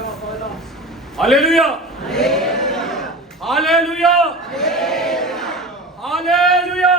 Hallelujah, hallelujah, hallelujah.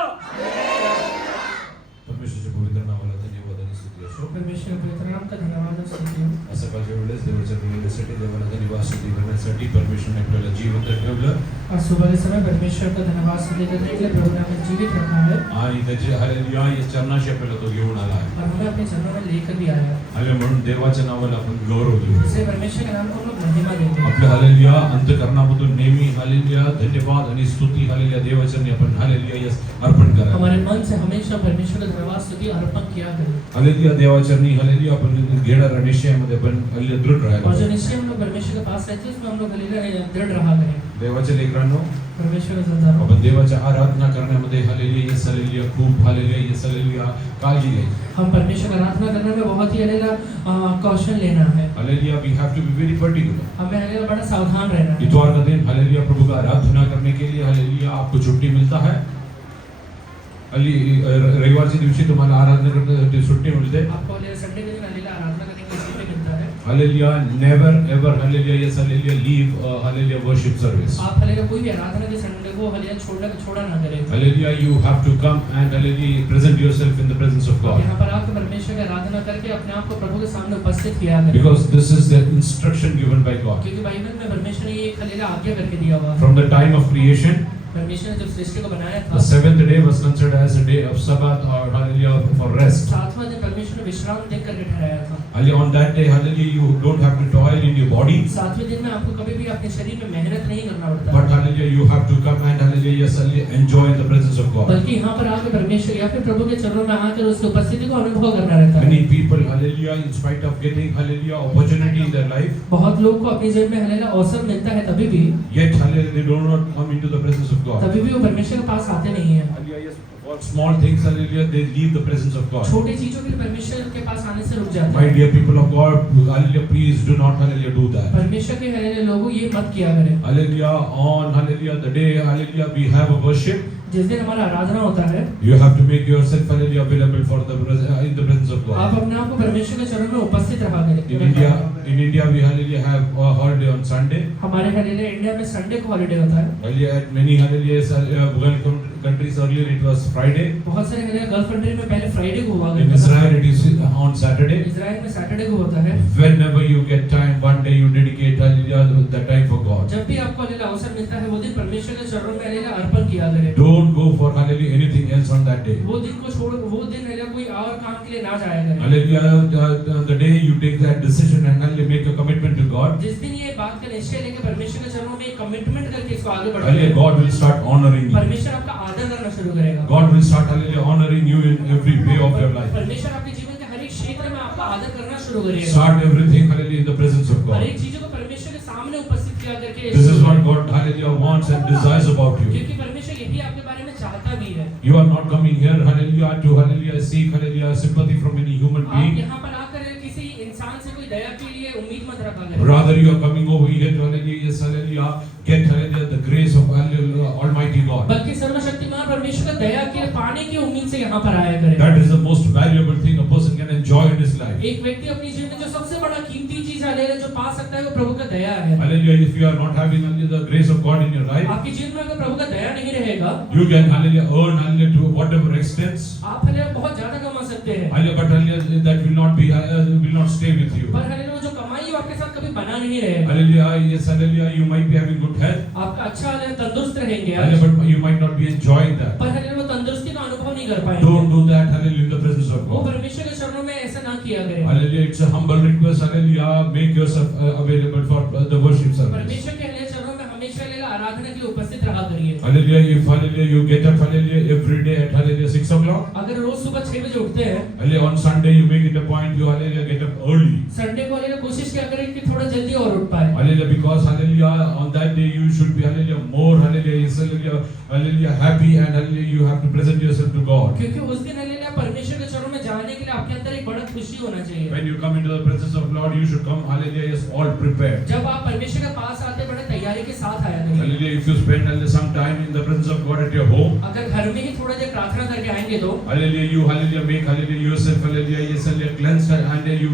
परमेश्वराच्या पवित्र नावाला धन्यवाद आणि स्तुती असो. परमेश्वर पवित्र नाम का धन्यवाद और स्तुति हो. आज सकाळच्या वेळेस देवाच्या वेळेसाठी देवाला धन्यवाद स्तुती करण्यासाठी परमेश्वरने आपल्याला जिवंत ठेवलं आज सुबह के समय परमेश्वर का धन्यवाद स्तुति करने के लिए प्रभु ने हमें जीवित रखा है आणि त्याचे हालेलुया या चरणाशी आपल्याला तो घेऊन आला आहे. और हमें अपने चरणों में लेकर भी आया. हालेलुया, म्हणून देवाच्या नावाला आपण गौरव देऊ. इसलिए परमेश्वर के नाम को हम लोग महिमा देते हैं. आपल्या हालेलुया अंतःकरणामधून नेहमी हालेलुया धन्यवाद आणि स्तुती हालेलुया देवाचरणी आपण हालेलुया यस अर्पण करा. हमारे मन से हमेशा परमेश्वर का धन्यवाद स्तुति अर्पण किया करें. हालेलुया देवाचरणी हालेलुया आपण घेणाऱ्या निश्चयामध्ये आपण हालेलुया दृढ और जो राहायला. निश्चय हम लोग परमेश्वर के पास रहते हैं उसमें हम लोग हालेलुया दृढ़ रहा करें. देवाच्या लेकरांनो परमेश्वर का संतानों आपण देवाच्या आराधना करण्यामध्ये हालेलुया यस हालेलुया खूप हालेलुया यस हालेलुया काळजी घ्यायची. हम परमेश्वर का आराधना करने में बहुत ही हालेलुया कौशल लेना है. Hallelujah we have to be very particular. हमें हालेलुया बड़ा सावधान रहना है. इतवार का दिन हालेलुया प्रभु का आराधना करने के लिए हालेलुया आपको छुट्टी मिलता है. रविवारच्या दिवशी तुम्हाला आराधना करण्यासाठी सुट्टी मिळते. आपको हालेलुया संडे के दिन हालेलुया आराधना करने की छुट्टी मिलता है. Hallelujah never ever hallelujah yes hallelujah leave hallelujah worship service. आप हालेलुया कोई भी आराधना के संडे को हालेलुया छोड़ा ना करें. Hallelujah you have to come and hallelujah present yourself in the presence of God. यहाँ पर आकर परमेश्वर की आराधना करके अपने आप को प्रभु के सामने उपस्थित किया करें. Because this is the instruction given by God. क्योंकि बाइबल में परमेश्वर ने ये हालेलुया आज्ञा करके दिया हुआ है. From the time of creation, परमेश्वर ने जब सृष्टि को बनाया था, the seventh day was considered as a day of Sabbath or hallelujah for rest. सातवां दिन परमेश्वर ने विश्राम दिन करके ठहराया था. Hallelujah, on that day, hallelujah, you don't have to toil in your body, सातवें दिन में आपको कभी भी अपने शरीर में मेहनत नहीं करना पड़ता. but hallelujah, you have to come and hallelujah, yes, hallelujah, enjoy the presence of God. बल्कि यहाँ पर आकर परमेश्वर या फिर प्रभु के चरणों में आकर उसकी उपस्थिति को अनुभव करना रहता है. Many people, hallelujah, in spite of getting hallelujah opportunity in their life, बहुत लोग को अपनी जीवन में हालेलुया अवसर मिलता है तभी भी yet hallelujah, they do not come into the presence of God. तभी भी वो परमेश्वर के पास आते नहीं है. Hallelujah, yes, for small things, hallelujah, they leave the presence of God. छोटी चीजों के लिए परमेश्वर के पास आने से रुक जाते My हैं. dear people of God, hallelujah, please do not hallelujah do that. परमेश्वर के हालेलुया लोगों ये मत किया करें. Hallelujah, on hallelujah, the day hallelujah, we have a worship. जिस दिन हमारा आराधना होता है, You have to make yourself hallelujah available for the in the presence of आप God. अपने आप को परमेश्वर के चरणों में उपस्थित रहा करें. In India we hallelujah have a holiday on Sunday. हमारे हालेलुया इंडिया में संडे को हॉलिडे होता है. Hallelujah, at many hallelujah Gulf countries earlier it was Friday. बहुत सारे हालेलुया गल्फ कंट्री में पहले फ्राइडे को हुआ In करता था. Israel it is on Saturday. Israel में सैटरडे को होता है. Whenever you get time, one day you dedicate hallelujah that time for God. जब भी आपको हालेलुया अवसर मिलता है वो दिन परमेश्वर के चरणों में हालेलुया अर्पण किया करें. Don't go for hallelujah anything else on that day. वो दिन को छोड़ वो दिन हालेलुया कोई और काम के लिए ना जाया करें. Hallelujah, the day you take that decision and hallelujah make a commitment to God. जिस दिन ये बात का निश्चय लेकर परमेश्वर के चरणों में एक कमिटमेंट करके इसको आगे Hallelujah, बढ़ाएं. God will start honoring you. परमेश्वर आपका आदर करना शुरू करेगा. God will start hallelujah honoring you in every way of your life. परमेश्वर आपके जीवन के हर एक क्षेत्र में आपका आदर करना शुरू करेगा. Start everything hallelujah in the presence of her God. एक चीजों को परमेश्वर के सामने उपस्थित किया करके This is what God hallelujah wants and desires about you. क्योंकि परमेश्वर यही आपके बारे में चाहता भी है. You are not coming here hallelujah to hallelujah seek hallelujah sympathy from any human आप being. यहाँ पर आकर किसी इंसान से कोई दया के लिए उम्मीद मत रखा करें. Rather you are coming over here to hallelujah yes hallelujah get hallelujah the grace of hallelujah Almighty God. बल्कि सर्वशक्तिमान परमेश्वर का दया के पाने की उम्मीद से यहाँ पर आया करें. That is the most valuable thing a person can enjoy in his life. एक व्यक्ति अपनी जीवन में जो सबसे बड़ा कीमती चीज हालेलुया जो पा सकता है वो प्रभु का दया है. Hallelujah, if you are not having hallelujah the grace of God in your life, आपके जीवन में अगर प्रभु का दया नहीं रहेगा, you can hallelujah earn hallelujah to whatever extent. आप हालेलुया बहुत ज्यादा कमा सकते हैं. Hallelujah, but hallelujah that will not stay with you. पर हालेलुया जो कमाई वो आपके साथ कभी बना नहीं रहेगा. Hallelujah, yes hallelujah, you might be having good health. आपका अच्छा हालेलुया तंदुरुस्त रहेंगे आज. Hallelujah, but you might not be enjoying that. पर हालेलुया वो तंदुरुस्ती का अनुभव नहीं कर पाएंगे. Don't do that hallelujah in the presence of वो God. परमेश्वर के चरणों में ऐसा ना किया करें. Hallelujah, it's a humble request. Hallelujah, make yourself available for the worship service. परमेश्वर के हालेलुया चरणों में हमेशा हालेलुया आराधना के लिए उपस्थित रहा करिए. Hallelujah, if hallelujah you get up hallelujah every day at hallelujah 6 o'clock. अगर रोज सुबह 6 बजे उठते हैं, Hallelujah, on Sunday you make it a point you hallelujah get up early. Sunday को हालेलुया कोशिश क्या करें कि थोड़ा जल्दी और उठ पाए. Hallelujah, because hallelujah on that day you should be hallelujah more hallelujah yes, hallelujah happy and hallelujah you have to present yourself to God. क्योंकि उस दिन हालेलुया परमेश्वर के चरणों में जाने के लिए आपके अंदर एक बड़ा खुशी होना चाहिए। When you come into the presence of Lord, you should come, hallelujah, yes, all prepared. जब आप परमेश्वर के पास आते बड़े तैयारी के साथ आया करिए। Hallelujah, if you spend some time in the presence of God at your home, अगर घर में ही थोड़ा देर प्रार्थना करके आएंगे तो hallelujah, you hallelujah make hallelujah yourself hallelujah, yes, hallelujah, cleansed, and you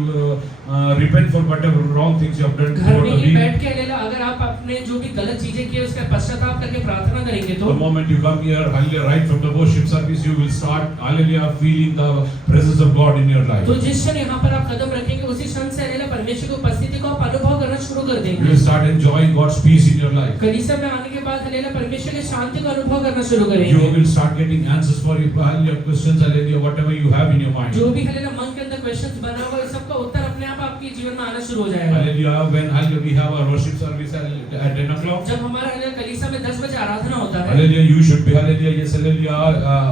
repent for whatever wrong things you have done घर throughout में the ही week. बैठ के लेला अगर आप अपने जो भी गलत चीजें किए उसका पश्चाताप करके प्रार्थना करेंगे तो The moment you come here, hallelujah, right from the worship service, you will start, hallelujah, feeling the presence of God in your life. तो जिस क्षण यहाँ पर आप कदम रखेंगे उसी क्षण से लेला परमेश्वर की उपस्थिति को आप अनुभव करना शुरू कर You देंगे। will start enjoying God's peace in your life. कलीसिया में आने के बाद लेला परमेश्वर की शांति को अनुभव करना शुरू You करेंगे। will start getting answers for your hallelujah questions, hallelujah, whatever you have in your mind. जो भी लेला मन के अंदर क्वेश्चंस बना हुआ है सबका उत्तर अपने आप आपके जीवन में आना शुरू हो जाएगा। Hallelujah, when hallelujah we have our worship service at 10 o'clock. जब हमारा लेला कलीसिया में 10 बजे आराधना होता है, Hallelujah, you should be hallelujah, yes, hallelujah,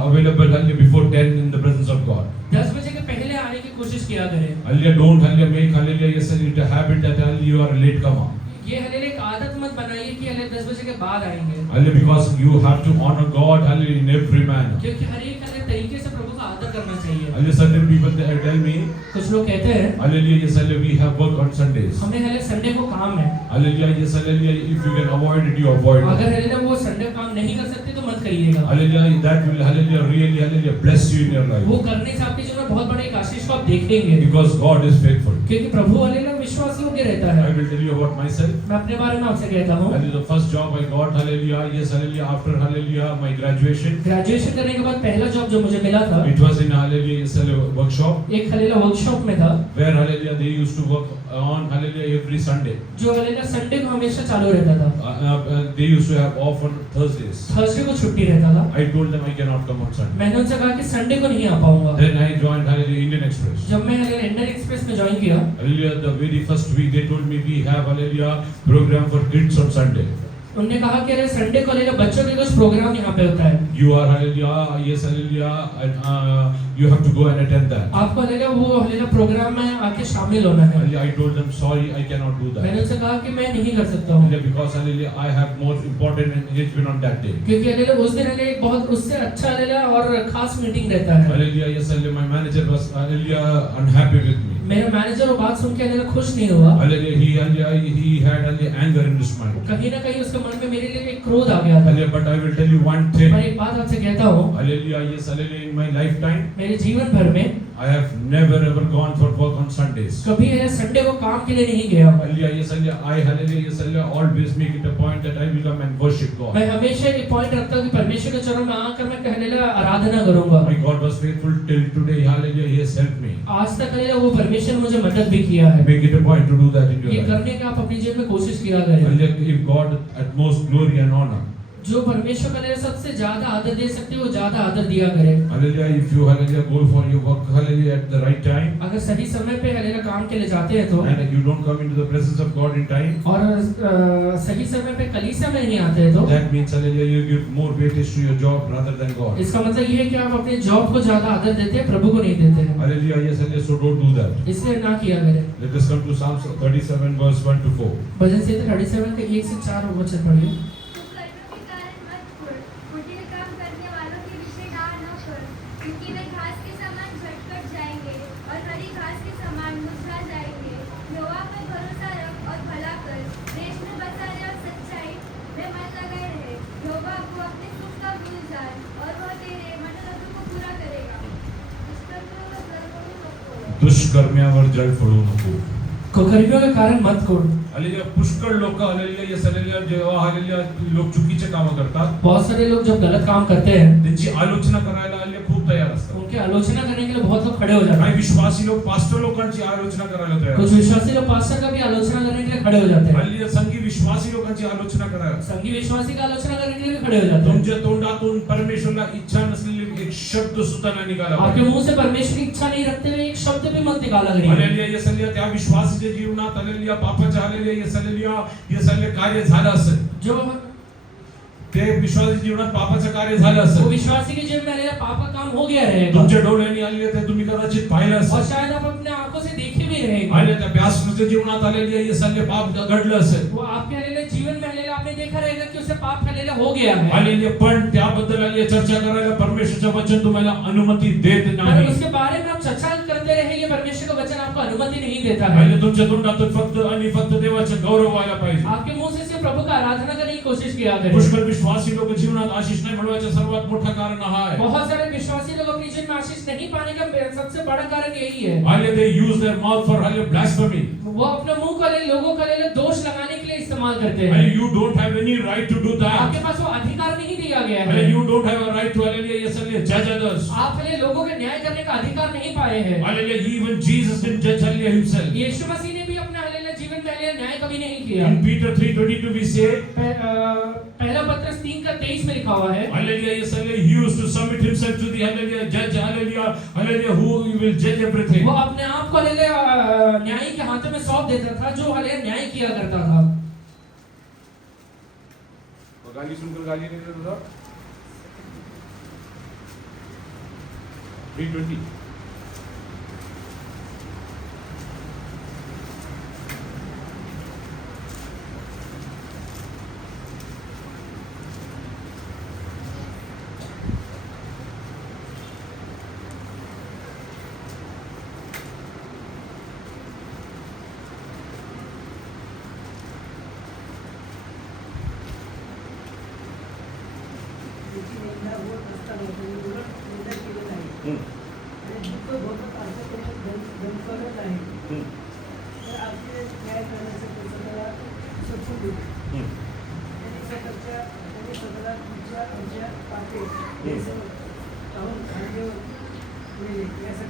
available hallelujah before 10 in the presence of God. 10 बजे के पहले आने की कोशिश किया करें। Hallelujah, don't hallelujah make hallelujah, yes, hallelujah, a habit that hallelujah you are a late comer. ये हलेले एक आदत मत बनाइए कि हले 10 बजे के बाद आएंगे, Hallelujah, because you have to honor God hallelujah in every manner. क्योंकि हर एक हले तरीके से प्रभु का आदर करना चाहिए। Hallelujah, certain people they tell me, कुछ लोग कहते हैं hallelujah, yes, hallelujah, we have work on Sundays. हमें हले संडे को काम है, Hallelujah, yes, hallelujah, if you can avoid it, you avoid it. अगर हले वो संडे को काम नहीं कर सकते तो मत करिएगा। Hallelujah, that will hallelujah really hallelujah bless you in your life. वो करने से आपके जीवन में बहुत बड़े एक आशीष को आप देखेंगे, Because God is faithful. क्योंकि प्रभु हलेला विश्वास योग्य रहता I है। will tell you about myself. मैं अपने बारे में आपसे कहता हूँ, Hallelujah, the first job I got, hallelujah, yes, hallelujah, after hallelujah my graduation. Graduation करने के बाद पहला जॉब जो मुझे मिला था It was in hallelujah, yes, hallelujah, workshop. एक हलेला वर्कशॉप में था, Where hallelujah they used to work on hallelujah every Sunday. जो हलेला संडे को हमेशा चालू रहता था, They used to have off on Thursdays. Thursday को छुट्टी रहता था। I told them I cannot come on Sunday. मैंने उनसे कहा कि संडे को नहीं आ पाऊंगा। Then I joined hallelujah Indian Express. जब मैं हलेला इंडियन एक्सप्रेस में ज्वाइन किया, Hallelujah, the very first week they told me we have hallelujah program for kids on Sunday. उन्होंने कहा कि अरे संडे को हलेला बच्चों के कुछ प्रोग्राम यहाँ पे होता है, You are hallelujah, yes, hallelujah, and you have to go and attend that. आपको हलेला वो हलेला प्रोग्राम में आके शामिल होना है। Hallelujah, I told them sorry, I cannot do that. मैंने उनसे कहा कि मैं नहीं कर सकता हूँ, Hallelujah, because hallelujah I have more important engagement on that day. क्योंकि हलेला उस दिन हलेला एक बहुत उससे अच्छा हलेला और खास मीटिंग रहता है। Hallelujah, yes, hallelujah, my manager was hallelujah unhappy with me. मेरा मैनेजर वो बात सुन के हलेला खुश नहीं हुआ, Hallelujah, he had hallelujah anger in his mind. कहीं ना कहीं उसके मन में मेरे लिए एक क्रोध आ गया था। Hallelujah, but I will tell you one thing. पर एक बात आपसे कहता हूँ, Hallelujah, yes, hallelujah, in my lifetime मेरे जीवन भर में I have never ever gone for work on Sundays. कभी हलेला संडे को काम के लिए नहीं गया हूँ। Hallelujah, yes, hallelujah, always make it a point that I will come and worship God. मैं हमेशा ये पॉइंट रखता हूँ कि परमेश्वर के चरणों में आकर मैं हलेला आराधना करूंगा। My God was faithful till today. Hallelujah, He has helped me. आज तक हलेला वो परमेश्वर ने मुझे मदद भी किया है। Make it a point to do that in ये your life. करने का आप अपने जीवन में कोशिश किया करें। Hallelujah, give God utmost glory and honor. जो परमेश्वर का सबसे ज्यादा आदर दे सकते हो वो ज्यादा आदर दिया करे। Hallelujah, if you hallelujah go for your work hallelujah at the right time अगर सही समय पे हलेला काम के लिए जाते हैं तो and you don't come into the presence of God in time, और सही समय पे कलीसिया में नहीं आते हैं तो that means hallelujah you give more weightage to your job rather than God. इसका मतलब ये है कि आप अपने जॉब को ज्यादा आदर देते हैं, प्रभु को नहीं देते हैं। Hallelujah, yes, hallelujah, so don't do that. इसलिए ना किया करें। Let us come to Psalms 37 verse 1 to 4. भजन संहिता 37 के 1 से 4 वचन पढ़िए। क्योंकि वे घास के समान झटकट जाएंगे और हरी घास के समान मुरझा जाएंगे। यहोवा पर भरोसा रख और भला कर, देश में बसा रहे और सच्चाई में मन लगाए रहे। यहोवा को अपने सुख का भूल जाए और वह तेरे मनोरथों को पूरा करेगा। दुष्कर्म्यावर जल पडू नको. कुकर्मियों के कारण मत कोड। हालेलुया, पुष्कळ लोक हालेलुया येस हालेलुया जेव्हा हालेलुया लोक चुकीचे काम करतात बहुत सारे लोग जब गलत काम करते हैं त्यांची आलोचना करायला हालेलुया खूप तयार असतात. उनकी आलोचना करने के लिए बहुत लोग खड़े हो जाते काही हैं। विश्वासी लोक पास्टर लोकांची आलोचना करायला तयार कुछ असतात. विश्वासी लोग पास्टर का भी आलोचना करने के लिए खड़े हो जाते हैं। हालेलुया, संघी विश्वासी लोकांची आलोचना करायला. संघी विश्वासी का आलोचना करने के लिए भी खड़े हो जाते हैं। तुमच्या तोंडातून परमेश्वरला इच्छा नसलेली एक शब्द सुद्धा नाही निघाला आपके पाहिजे. मुंह से परमेश्वर की इच्छा नहीं रखते हुए एक शब्द भी मत निकाला करिए। हालेलुया, येस हालेलुया, त्या विश्वासीच्या जीवनात हालेलुया पापाच्या hallelujah yes hallelujah yes hallelujah कार्य झालं असेल. जो ते विश्वासी जीवनात पापाचं कार्य झालं वो असेल. विश्वासी के जीवन में हलेला पाप का काम हो गया रहेगा तुमच्या डोळ्यांनी आलेले ते तुम्ही कदाचित पाहिलं और असेल. शायद आप अपने आंखों से देखे भी रहेंगे। आणि त्या प्यासच्या जीवनात आलेले हे सल्ले पाप घडलं असेल. वो आपके हलेला जीवन में हलेला आपने देखा रहेगा कि उसे पाप हलेला हो गया है। आलेले पण त्याबद्दल आलेले चर्चा करायला परमेश्वरचं वचन तुम्हाला अनुमती देत पर नाही. उसके बारे में आप चर्चा करते रहे ये परमेश्वर का नहीं देता है। हालेलुया, तुमच्या तोंडातून फक्त आणि फक्त देवाचं गौरव व्हायला पाहिजे. आपके मुंह से सिर्फ प्रभु का आराधना करने की कोशिश किया करें. पुष्कळ विश्वासी लोक जीवनात आशीष नाही मिळवायचं सर्वात मोठं कारण हा आहे. बहुत सारे विश्वासी लोग अपनी जीवन में आशीष नहीं पाने का सबसे बड़ा कारण यही है. Hallelujah, they use their mouth for blasphemy. वो अपने मुंह को लोगों को दोष लगाने के लिए इस्तेमाल करते हैं. And you don't have any right to do that. आपके पास वो अधिकार नहीं दिया गया है. And you don't have a right to judge others. आप लोगों के न्याय करने का अधिकार नहीं पाए हैं. Hallelujah, even Jesus didn't judge himself. यीशु मसीह ने भी अपने जीवन में न्याय कभी नहीं किया. In Peter 3:22 we say, पहला पत्रस 3:23 में लिखा हुआ है. Hallelujah, he used to submit himself to the judge, hallelujah, who will judge everything. वो अपने आप को न्याय के हाथों में सौंप देता था, जो न्याय किया करता था. गाली सुनकर गाली नहीं देता था. 3:20.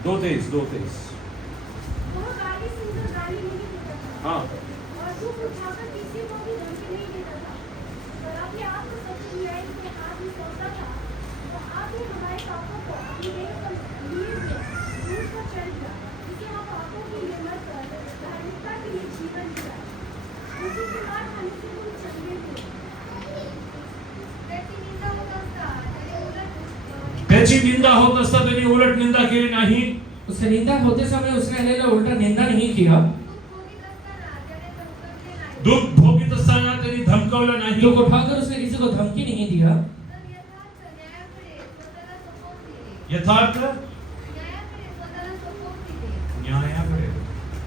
दो तेज वह गाली सुनकर गाली नहीं देता था. हाँ. और दुख उठाकर किसी को भी धमकी नहीं देता था. पर अपने आप को सच्चे न्याय के हाथ में सौंपता था. तो आप ही हमारे पापों को अपनी देह पर लिए हुए क्रूस पर चढ़ गया, जिसे हम पापों के लिए मरकर धार्मिकता के लिए जीवन दिया. उसी के बाद हम इसे खूब चंगे थे. त्याची निंदा होत असता त्याची निंदा होत असता त्यांनी उलट निंदा केली नाही. उससे निंदा होते समय उसने उल्टा निंदा नहीं किया. दुख भोगीत असताना त्यांनी धमकावलं नाही. दुख उठाकर उसने किसी को धमकी नहीं दिया. यथार्थ न्यायाकडे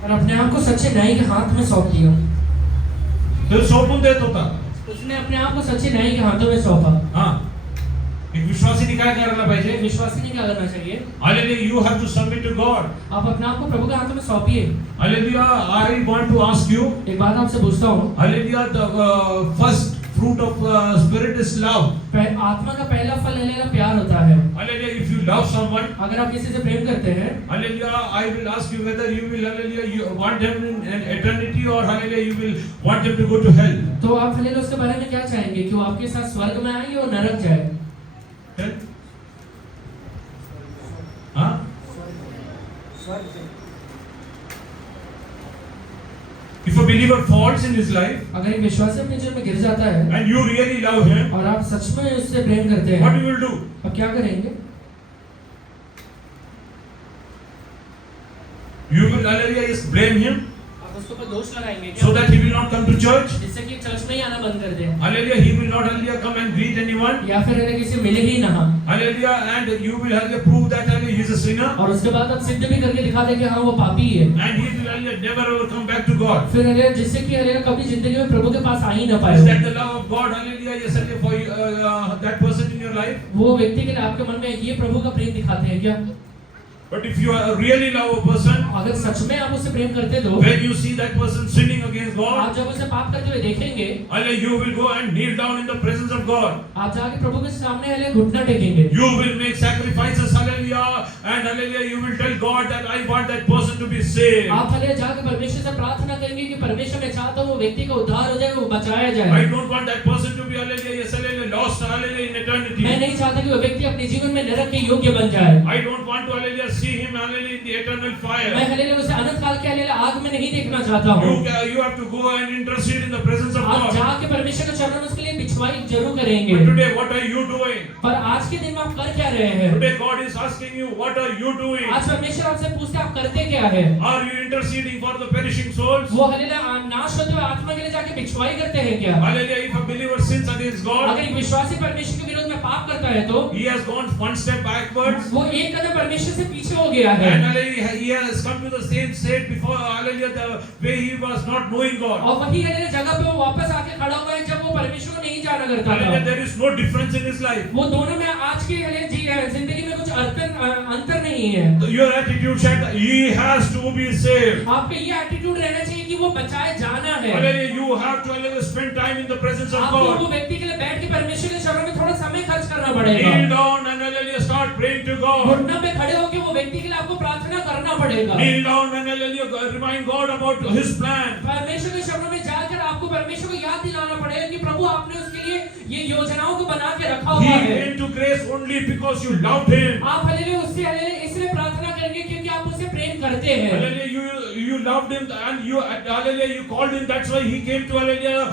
और अपने आप को सच्चे न्याय के हाथ में सौंप दिया. तो सौंपून देत होता. उसने अपने आप को सच्चे न्याय के हाथों में सौंपा. हाँ. एक विश्वासीने काय करायला पाहिजे? विश्वासी ने क्या करना चाहिए? Hallelujah, you have to submit to God. आप अपने आप को प्रभु के हाथों में सौंपिए. Hallelujah, I want to ask you. एक बात आपसे पूछता हूँ. Hallelujah, the first fruit of spirit is love. आत्मा का पहला फल प्यार होता है. Hallelujah, if you love someone, अगर आप किसी से प्रेम करते हैं, Hallelujah, I will ask you whether you will, Hallelujah, you want them in eternity or Hallelujah, you will want them to go to hell. तो आप Hallelujah उसके बारे में क्या चाहेंगे कि वो आपके साथ स्वर्ग में आएंगे और नरक जाए? हाँ? If a believer falls in his life, अगर एक विश्वासी अपने जीवन में गिर जाता है, and you really love him, और आप सच में उससे प्रेम करते हैं, what you will do? अब क्या करेंगे? You will, Hallelujah, just blame him, आप उसके ऊपर दोष लगाएंगे so that he will not come to church. जिससे कि चर्च में ही आना बंद कर दे. Hallelujah, he will not, Hallelujah, come and greet anyone. या फिर किसी से मिले ही ना. Hallelujah, and you will, Hallelujah, prove that, Hallelujah, he is a sinner. और उसके बाद आप सिद्ध भी करके दिखा देंगे हाँ वो पापी है. And he will, Hallelujah, never ever come back to God. फिर Hallelujah जिससे कि Hallelujah कभी जिंदगी में प्रभु के पास आ ही ना पाए. Is that the love of God, Hallelujah, yes, Hallelujah, for that person in your life? वो व्यक्ति के लिए आपके मन में ये प्रभु का प्रेम दिखाते हैं क्या? But if you really love a person, अगर सच में आप उससे प्रेम करते तो when you see that person sinning against God, आप जब उसे पाप करते हुए देखेंगे, Hallelujah, you will go and kneel down in the presence of God. आप जाके प्रभु के सामने Hallelujah घुटना टेकेंगे. You will make sacrifices, Hallelujah, and Hallelujah, you will tell God that I want that person to be saved. आप Hallelujah जाके परमेश्वर से प्रार्थना करेंगे कि परमेश्वर मैं चाहता हूँ वो व्यक्ति का उद्धार हो जाए, वो बचाया जाए. I don't want that person to be, Hallelujah, yes, Hallelujah, lost, Hallelujah, in eternity. मैं नहीं चाहता कि वो व्यक्ति अपने जीवन में नरक के योग्य बन जाए. I don't want to, Hallelujah, see him, Hallelujah, in the eternal fire. मैं Hallelujah उसे अनंत काल के Hallelujah आग में नहीं देखना चाहता हूँ. You have to go and intercede in the presence of आप God. जाके परमेश्वर के चरणों में उसके लिए बिछवाई जरूर करेंगे. But today, what are you doing? पर आज के दिन में आप कर क्या रहे हैं? Today, God is asking you, what are you doing? आज परमेश्वर आपसे पूछते हैं आप करते क्या है? Are you interceding for the perishing souls? वो Hallelujah नाश होते हुए आत्मा के लिए जाके बिछवाई करते हैं क्या? Hallelujah, if a believer sins against God, अगर एक विश्वासी परमेश्वर के विरोध में पाप करता है तो he has gone one step backwards. वो एक कदम परमेश्वर से पीछे हो गया है And hallelujah, he has come to the same state before, hallelujah, the way he was not knowing God. और वही हालेलुया जगह पे वो वापस आके खड़ा हुआ है जब वो परमेश्वर को नहीं जाना करता Hallelujah, था। there is no difference in his life. वो दोनों में आज की जिंदगी में कुछ अंतर नहीं है। Your attitude said he has to be saved. आपका ये एटीट्यूड रहना चाहिए कि वो बचाए जाना है। Hallelujah, you have to hallelujah, spend time in the presence of आपको वो God. व्यक्ति के लिए बैठ के परमेश्वर के शरण में थोड़ा समय खर्च करना पड़ेगा। Kneel down and hallelujah, start praying to God. घुटनों पे खड़े होकर वो व्यक्ति के लिए आपको प्रार्थना करना पड़ेगा। Kneel down and hallelujah, remind God about his plan. परमेश्वर के शरण में जाकर आपको परमेश्वर को याद दिलाना पड़ेगा कि प्रभु आपने उसके लिए ये योजनाओं को बना के रखा He हुआ है। came to grace only because you loved him. आप हालेलुया उससे हालेलुया इसलिए प्रार्थना करेंगे क्योंकि आप उसे प्रेम करते हैं। Hallelujah, you loved him and you hallelujah, you called him. That's why he came to hallelujah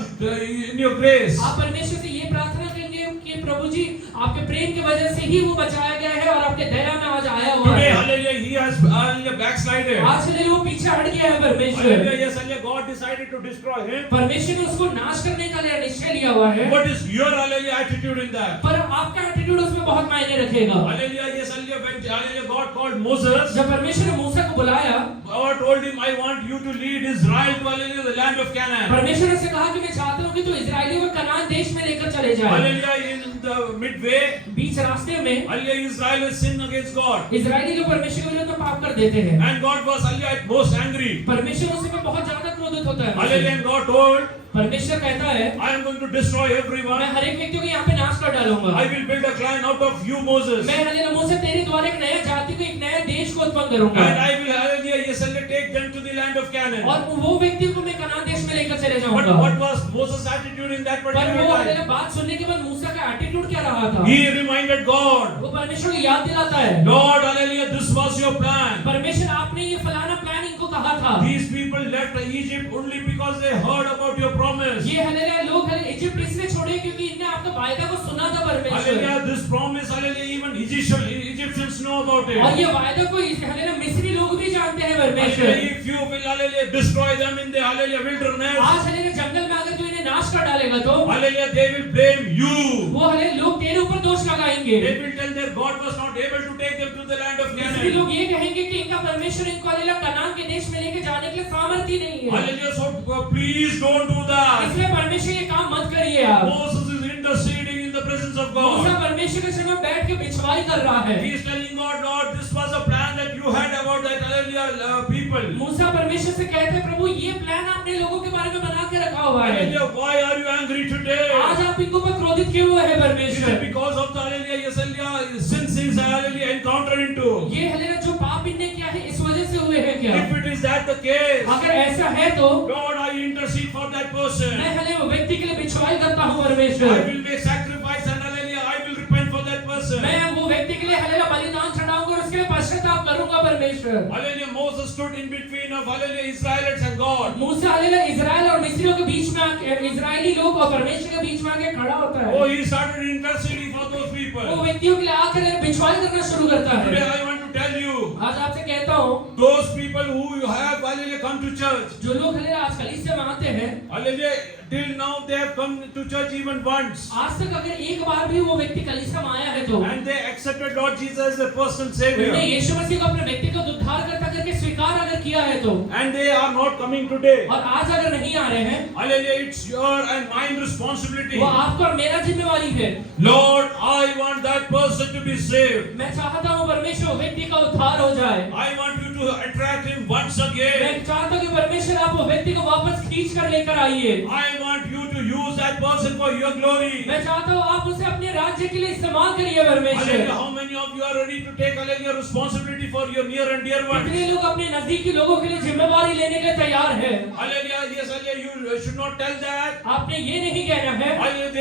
in your grace. आप परमेश्वर से ये प्रार्थना करेंगे कि प्रभु जी आपके प्रेम की वजह से ही वो बचाया गया है और आपके दया में आज आया हुआ Today, है। hallelujah, he has hallelujah backslided. आज हालेलुया वो पीछे हट गया है परमेश्वर। Hallelujah, yes, hallelujah, God decided to destroy him. परमेश्वर ने उसको नाश करने का निश्चय लिया हुआ है। What is your hallelujah attitude in that? पर आपका एटीट्यूड उसमें बहुत मायने रखेगा। Hallelujah, yes, hallelujah, when hallelujah, God called Moses, जब परमेश्वर ने मूसा को बुलाया, God told him, I want you to lead Israel to hallelujah, the land of Canaan. परमेश्वर ने उसे कहा कि मैं चाहता हूँ कि तू इजरायलियों को कनान देश में लेकर चले जाए। Hallelujah, in the midway, बीच रास्ते में hallelujah, Israel has sinned against God. Israeli लोग परमेश्वर के विरुद्ध में पाप कर देते हैं। And God was hallelujah, at most angry. परमेश्वर उसे पे बहुत ज्यादा क्रोधित होता है। Hallelujah, and God told, परमेश्वर कहता है I am going to destroy everyone. मैं हर एक व्यक्ति को यहाँ पे नाश कर डालूंगा। I will build a clan out of you, Moses. मैं हालेलुया मूसा तेरे द्वारा एक नया जाति को एक नया देश को उत्पन्न करूंगा। And I will hallelujah, yes, hallelujah, take them to the land of Canaan. और वो व्यक्ति को मैं कनान देश में लेकर चले But जाऊंगा। what was Moses' attitude in that पर particular वो time? हालेलुया बात सुनने के बाद मूसा का एटीट्यूड क्या रहा था? He reminded God, वो परमेश्वर को याद दिलाता है। Lord, hallelujah, this was your plan. परमेश्वर आपने ये फलाना प्लान इनको कहा था। These people left Egypt only because they heard about your promise. ये हालेलुया लोग इजिप्ट इसलिए छोड़े क्योंकि इनने आपका वायदा को सुना था परमेश्वर। Hallelujah, this promise, hallelujah, even Egyptians know about it. और ये वायदा को हालेलुया मिस्री लोग भी जानते हैं परमेश्वर। Hallelujah, if you will, hallelujah, destroy them in the hallelujah wilderness, आज हालेलुया जंगल में अगर तू इन्हें नाश कर डालेगा तो hallelujah, they will blame you. वो हालेलुया लोग तेरे ऊपर दोष लगाएंगे। They will tell their God was not able to take them to the land of मिस्री Canaan. लोग ये कहेंगे कि इनका परमेश्वर इनको हालेलुया कनान के देश में लेके जाने के लिए सामर्थ्य नहीं है। Hallelujah, so please don't do that. इसलिए परमेश्वर ये काम मत करिए आप। Moses is interceding in the presence of Musa God. परमेश्वर के सामने बैठ के बिछवाई कर रहा है। He is telling God, Lord, this was a plan that you had about that hallelujah people. मूसा परमेश्वर से कहते हैं प्रभु ये प्लान आपने लोगों के बारे में बना के रखा हुआ है। Hallelujah, why are you angry today? आज आप इनको पर क्रोधित क्यों हुए हैं Is परमेश्वर? it because of the hallelujah, yes, hallelujah, sins is hallelujah encounter into? ये हालेलुया जो पाप इनने किया है इस वजह से हुए हैं क्या? If it is that the case, अगर ऐसा है तो Lord, I intercede for that person. मैं हालेलुया व्यक्ति के लिए बिछवाई करता हूँ I परमेश्वर। will make sacrifice and hallelujah, I will repent for that person. मैं वो व्यक्ति के लिए हालेलुया बलिदान चढ़ाऊंगा और उसके लिए पश्चाताप करूंगा परमेश्वर। Hallelujah, Moses stood in between of hallelujah Israelites and God. Musa hallelujah Israel और मिस्रियों के बीच में आके इजरायली लोग और परमेश्वर के बीच में आके खड़ा होता है। Oh, he started interceding for those वो people. व्यक्तियों के लिए आकर बिछवाई करना शुरू करता Today है। I want to tell you, आज आपसे कहता हूँ those people who have hallelujah come to church, जो लोग हालेलुया आज कलीसिया में आते हैं hallelujah, till now they have come to church even once. आज तक अगर एक बार भी वो व्यक्ति कलीसिया में आया है तो And they accepted Lord Jesus as their personal उन्होंने savior. यीशु मसीह को अपने व्यक्तिगत उद्धारकर्ता करके स्वीकार अगर किया है तो And they are not coming today. और आज अगर नहीं आ रहे हैं Hallelujah, it's your and mine responsibility. वो आपका और मेरा जिम्मेवारी है। Lord, I want that person to be saved. मैं चाहता हूँ परमेश्वर वो व्यक्ति का उद्धार हो जाए। I want you to attract him once again. मैं चाहता हूँ कि परमेश्वर आप वो व्यक्ति को वापस खींच कर लेकर आइए। I want you to use that person for your glory. मैं चाहता हूँ आप उसे अपने राज्य के लिए इस्तेमाल करिए परमेश्वर। Hallelujah, how many of you are ready to take hallelujah responsibility for your near and dear ones? कितने लोग अपने नजदीकी लोगों के लिए जिम्मेवारी लेने के लिए तैयार हैं? Hallelujah, yes, hallelujah, you should not tell that. आपने ये नहीं कहना है Hallelujah,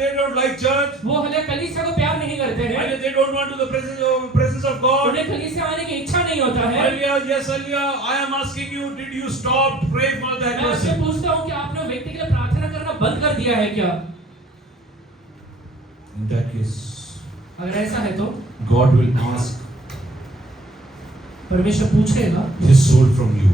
they don't like church. वो हालेलुया कलीसिया को प्यार नहीं करते हैं, Hallelujah, they don't want to the presence of God. उन्हें कलीसिया आने की इच्छा नहीं होता है। Hallelujah, yes, hallelujah, I am asking you, did you stop praying for that मैं आपसे person? पूछता हूँ कि आपने व्यक्ति के लिए प्रार्थना करना बंद कर दिया है क्या? In that case, अगर ऐसा है तो God will ask परमेश्वर पूछेगा his soul from you.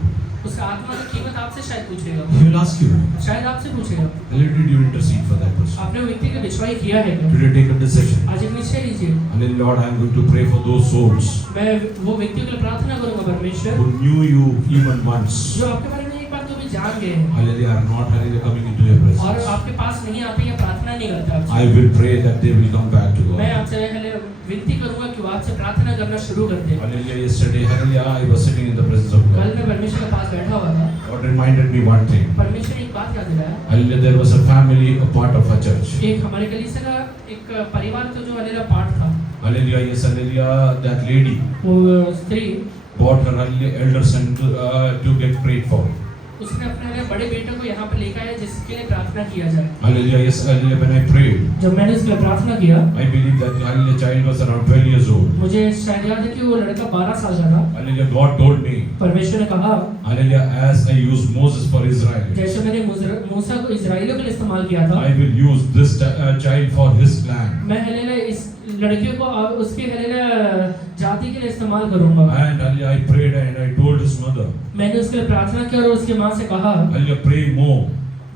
उसका आत्मा की कीमत आपसे आपसे शायद पूछेगा, He will ask you, शायद आपसे पूछेगा, hallelujah, did you intercede for that person? आपने वो व्यक्ति का बिछवाई किया है क्या? Today take a decision. आज एक निश्चय लीजिए, Hallelujah, Lord, I am going to pray for those souls मैं वो व्यक्तियों के लिए प्रार्थना करूंगा परमेश्वर who knew you even once. जो आपके बारे में एक बार तो भी जान गए हैं Hallelujah, are not hallelujah coming into your और presence. आपके पास नहीं आते या प्रार्थना नहीं करते आपसे। I will pray that they will come back to मैं God. आपसे विनती करूंगा कि वो आपसे प्रार्थना करना शुरू कर दें। Hallelujah, yesterday, hallelujah, I was sitting in the presence of कल God. मैं परमेश्वर के पास बैठा हुआ था, God reminded me one thing. परमेश्वर ने एक बात याद दिलाया, Hallelujah, there was a family, a part of our church. एक हमारे कलीसिया का एक परिवार का जो हमारा पार्ट था, Hallelujah, yes, hallelujah, that lady वो स्त्री brought her hallelujah, elder son to get prayed for. उसने अपने बड़े बेटे को यहाँ पर लेकर आया जिसके लिए प्रार्थना किया जाए। Hallelujah, yes, hallelujah, when I prayed, जब मैंने इसके लिए प्रार्थना किया, I believe that hallelujah, child was around 12 years old. मुझे शायद याद है कि वो लड़का 12 साल का था। Hallelujah, God told me, परमेश्वर ने कहा, hallelujah, as I used Moses for Israel, जैसे मैंने मूसा को इजराइलियों के लिए इस्तेमाल किया था, I will use this child for his plan. मैं हलेला इस लड़के को उसके हलेला जाति के लिए इस्तेमाल करूंगा। And hallelujah, I prayed and I told his mother, मैंने उसके लिए प्रार्थना की और उसकी माँ से कहा, hallelujah, pray more.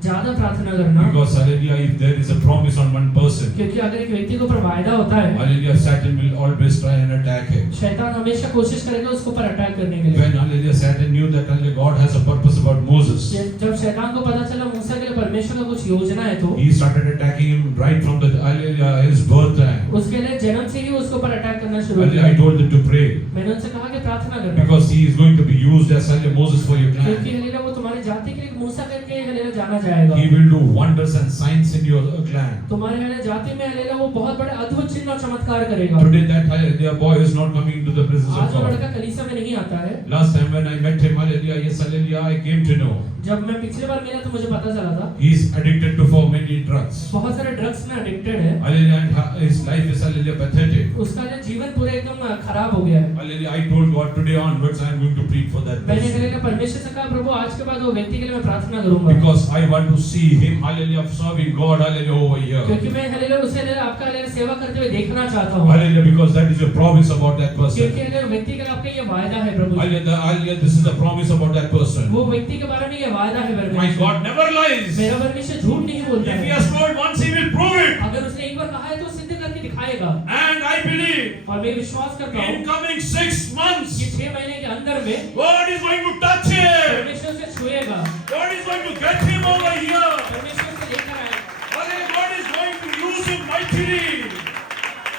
ज्यादा प्रार्थना करना, Because hallelujah, if there is a promise on one person, क्योंकि अगर एक व्यक्ति के ऊपर वायदा होता है, hallelujah, Satan will always try and attack him. शैतान हमेशा कोशिश करेगा उसके ऊपर अटैक करने के लिए। When hallelujah, Satan knew that hallelujah, God has a purpose about Moses, जब शैतान को पता चला मूसा के लिए परमेश्वर का कुछ योजना है, तो he started attacking him right from the hallelujah, his birth time. उसके लिए जन्म से ही उसके ऊपर अटैक करना शुरू Hallelujah, I किया। told them to pray मैंने उनसे कहा कि प्रार्थना करना, because he is going to be used as hallelujah, Moses for your क्योंकि clan. हलेला वो तुम्हारी जाति के लिए मूसा करके हलेला जाना जाएगा। He will do wonders and signs in your clan. तुम्हारे हलेला जाति में हलेला वो बहुत बड़े अद्भुत चिन्ह और चमत्कार करेगा। Today that hallelujah boy is not coming into the presence आज of वो God. लड़का कलीसिया में नहीं आता है। Last time when I met him, hallelujah, yes, hallelujah, I came to know जब मैं पिछले बार मिला तो मुझे पता चला था he is addicted to for many drugs. बहुत सारे ड्रग्स में एडिक्टेड है। Hallelujah, and his life is hallelujah pathetic. उसका जो जीवन पूरा एकदम खराब हो गया है। Hallelujah, I told God today onwards I am going to plead for that मैंने person. हलेला परमेश्वर से कहा, प्रभु आज के बाद वो व्यक्ति के लिए मैं प्रार्थना करूंगा, Because I want to see him, hallelujah, serving God, hallelujah, over here. क्योंकि मैं हलेला उसे हलेला आपका हलेला सेवा करते हुए देखना चाहता हूँ। Hallelujah, because that is your promise about that person. क्योंकि हलेला व्यक्ति के लिए आपका ये वायदा है प्रभु। Hallelujah, this is the promise about that person. वो व्यक्ति के बारे में ये वायदा है My परमेश्वर। God never lies. मेरा परमेश्वर झूठ नहीं बोलता If he है। has told once, he will prove it. अगर उसने एक बार कहा है तो सिद्ध करके दिखाएगा। And I believe और मैं विश्वास करता हूँ in coming 6 months, ये 6 महीने के अंदर में God is going to touch him. परमेश्वर से छुएगा, God is going to get him over here. परमेश्वर से लेकर आएगा, Hallelujah, God is going to use him mightily.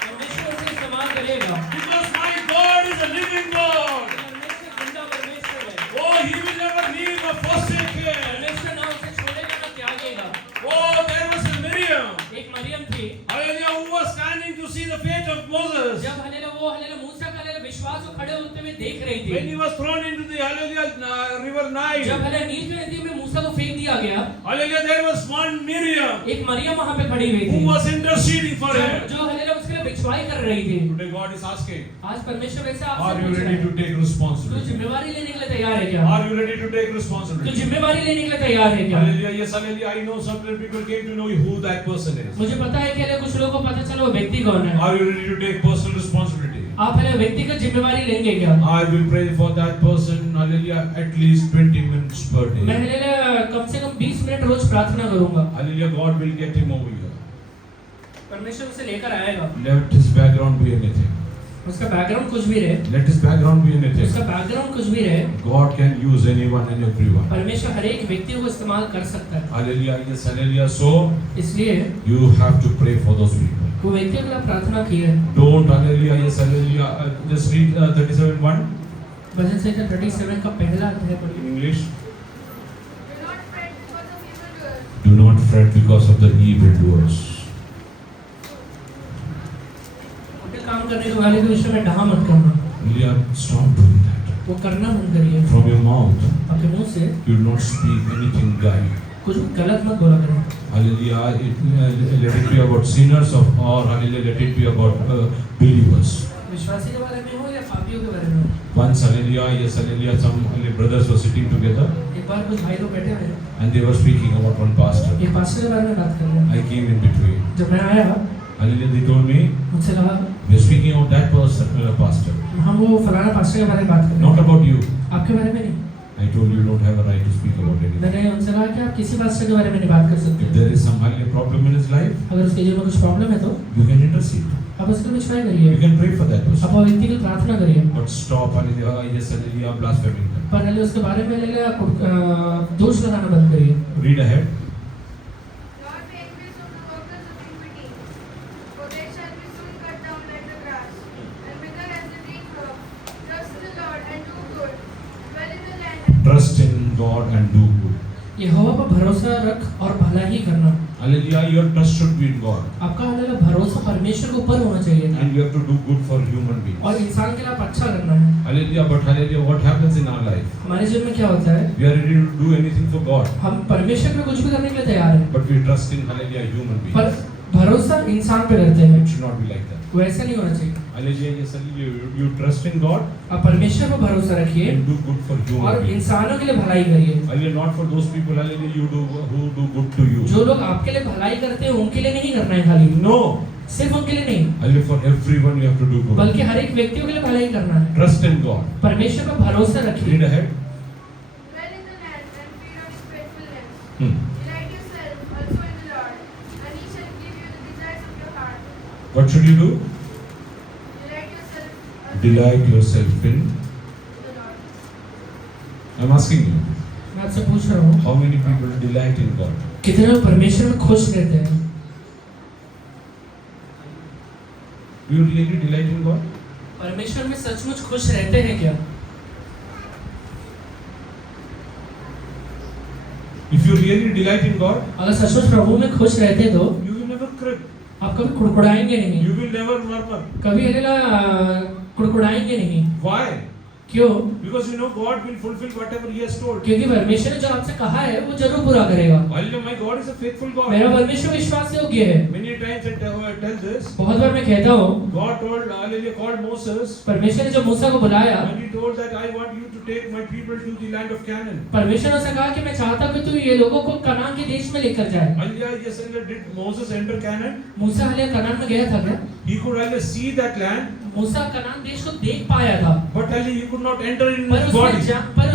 परमेश्वर से इस्तेमाल करेगा। Because my God is a living God. परमेश्वर जिंदा परमेश्वर है। Oh, he will never leave or forsake him. परमेश्वर ना उसे छोड़ेगा ना त्यागेगा। Oh, there was a Miriam. एक मरियम थी, Hallelujah, who was standing to see the fate of Moses. जब हलेला वो हलेला मूसा का हलेला विश्वास को खड़े होते हुए देख रही थी। When he was thrown into the hallelujah river Nile. जब हलेला नील की नदी में मूसा को फेंक दिया गया, Hallelujah, there was one Miriam एक मरियम वहां पे खड़ी हुई who थी, was interceding for him. जो हलेला उसके लिए बिछवाई कर रही थी। Today God is asking, आज परमेश्वर वैसे are आपसे you पूछ रहा ready है, to take तू responsibility? जिम्मेवारी लेने के लिए तैयार है क्या? Are you ready to take तू responsibility? जिम्मेवारी लेने के लिए तैयार है क्या? Hallelujah, yes, hallelujah. I know some people came to know who that person is. मुझे पता है कि हले कुछ लोगों को पता चला वो व्यक्ति कौन है। Are you ready to take personal responsibility? आप हले व्यक्तिगत जिम्मेवारी लेंगे क्या? I will pray for that person, hallelujah, at least 20 minutes per मैं day. हले कम से कम 20 मिनट रोज प्रार्थना करूंगा। Hallelujah, God will get him over here. परमेश्वर उसे लेकर आएगा। Let his background be anything. उसका बैकग्राउंड कुछ भी रहे, Let his background be anything. उसका बैकग्राउंड कुछ भी रहे, God can use anyone and everyone. परमेश्वर हर एक व्यक्ति को इस्तेमाल कर सकता है। Hallelujah, yes, hallelujah. So, इसलिए you have to pray for those people. वो व्यक्ति के लिए प्रार्थना की है। Don't, hallelujah, yes, hallelujah. Just read 37:1 भजन संहिता 37 का पहला अध्याय in पढ़िए। English. Do not fret because of evildoers. Do not fret because of the evildoers. अपने काम करने वाले के विषय में डहा मत करना, Hallelujah, stop doing that. वो करना बंद करिए। From your mouth, आपके मुंह से you do not speak anything guile. कुछ गलत मत बोला करें। Hallelujah, let it be about sinners or hallelujah, let it be about believers. विश्वासी के बारे में हो या पापियों के बारे में हो। Once, hallelujah, yes, hallelujah, some hallelujah, brothers were sitting together एक बार कुछ भाई लोग बैठे हुए हैं, and they were speaking about one pastor. एक पास्टर के बारे में बात कर रहे हैं। I came in between. जब मैं आया, Hallelujah, they told me, मुझसे कहा we're speaking of that person, pastor, हम वो फलाना पास्टर के बारे में बात कर रहे not about you. हैं, आपके बारे में नहीं। I told you don't have a right to speak about anything. मैंने उनसे कहा कि आप किसी पास्टर के बारे में नहीं बात कर If सकते। there is some hardly problem in his life, अगर उसके जीवन में कुछ प्रॉब्लम है तो you can intercede. आप उसके लिए क्षमा You करिए, can pray for that आप person. वो व्यक्ति की प्रार्थना करिए, But stop, hallelujah, yes, hallelujah, blaspheming them. पर पहले उसके बारे में दोष लगाना बंद करिए। Read ahead. Nor be envious of the workers of iniquity, for they shall be soon cut down like the grass, and wither as the green herb. Trust in the Lord and do good. Dwell in the land and Trust in God and do good. यहोवा पर भरोसा रख और भला ही करना। Hallelujah, your trust should be in God. आपका भरोसा परमेश्वर के ऊपर होना चाहिए And you have to do good for human beings. और इंसान के लिए आप अच्छा करना है। Hallelujah, but hallelujah, what happens in our life? हमारे जीवन में क्या होता है? We are ready to do anything for God, हम परमेश्वर में कुछ भी करने के लिए तैयार हैं, but we trust in, hallelujah, human पर beings. भरोसा इंसान पे करते हैं। It should not be like that. वैसा नहीं होना चाहिए। Hallelujah, yes, hallelujah, you trust in God आप परमेश्वर पर भरोसा रखिए and do good for human और beings. इंसानों के लिए भलाई करिए। Hallelujah, not for those people, hallelujah, who do good to you. जो लोग आपके लिए भलाई करते हैं उनके लिए नहीं करना है खाली, No, सिर्फ उनके लिए नहीं, hallelujah, for everyone you have to do good. बल्कि हर एक व्यक्तियों के लिए भलाई करना है। Trust in God. परमेश्वर पर भरोसा रखिए। Read ahead. dwell in the land and feed on his faithfulness. Hmm. Delight yourself also in the Lord, and he shall give you the desires of your heart. What should you do? Delight yourself also Delight yourself in. in the Lord. I'm asking you, मैं आपसे पूछ रहा हूँ, how many people delight in God? कितने लोग परमेश्वर में खुश रहते हैं? Do you really delight in God? परमेश्वर में सचमुच खुश रहते हैं क्या? If you really delight in God, अगर सचमुच प्रभु में खुश रहते तो you will never cry. आप कभी कुड़कुड़ाएंगे नहीं, You will never murmur. कभी कुड़कुड़ाएंगे नहीं। Why? क्यों? Because you know God will fulfill whatever He has told. क्योंकि परमेश्वर ने जो आपसे कहा है वो जरूर पूरा करेगा। Hallelujah, my God is a faithful God. मेरा परमेश्वर विश्वास योग्य है। Many times I tell this. बहुत बार मैं कहता हूँ, God told, hallelujah, called Moses, परमेश्वर ने जब मूसा को बुलाया, and He told that I want you to take my people to the land of Canaan. परमेश्वर ने उसे कहा कि मैं चाहता हूँ कि तू ये लोगों को कनान के देश में लेकर जाए। Hallelujah, yes, hallelujah, did Moses enter Canaan? Musa hallelujah Kanan में गया था क्या? He could hallelujah see that land, मूसा कनान देश को देख पाया था, but hallelujah, he could not enter in पर his body.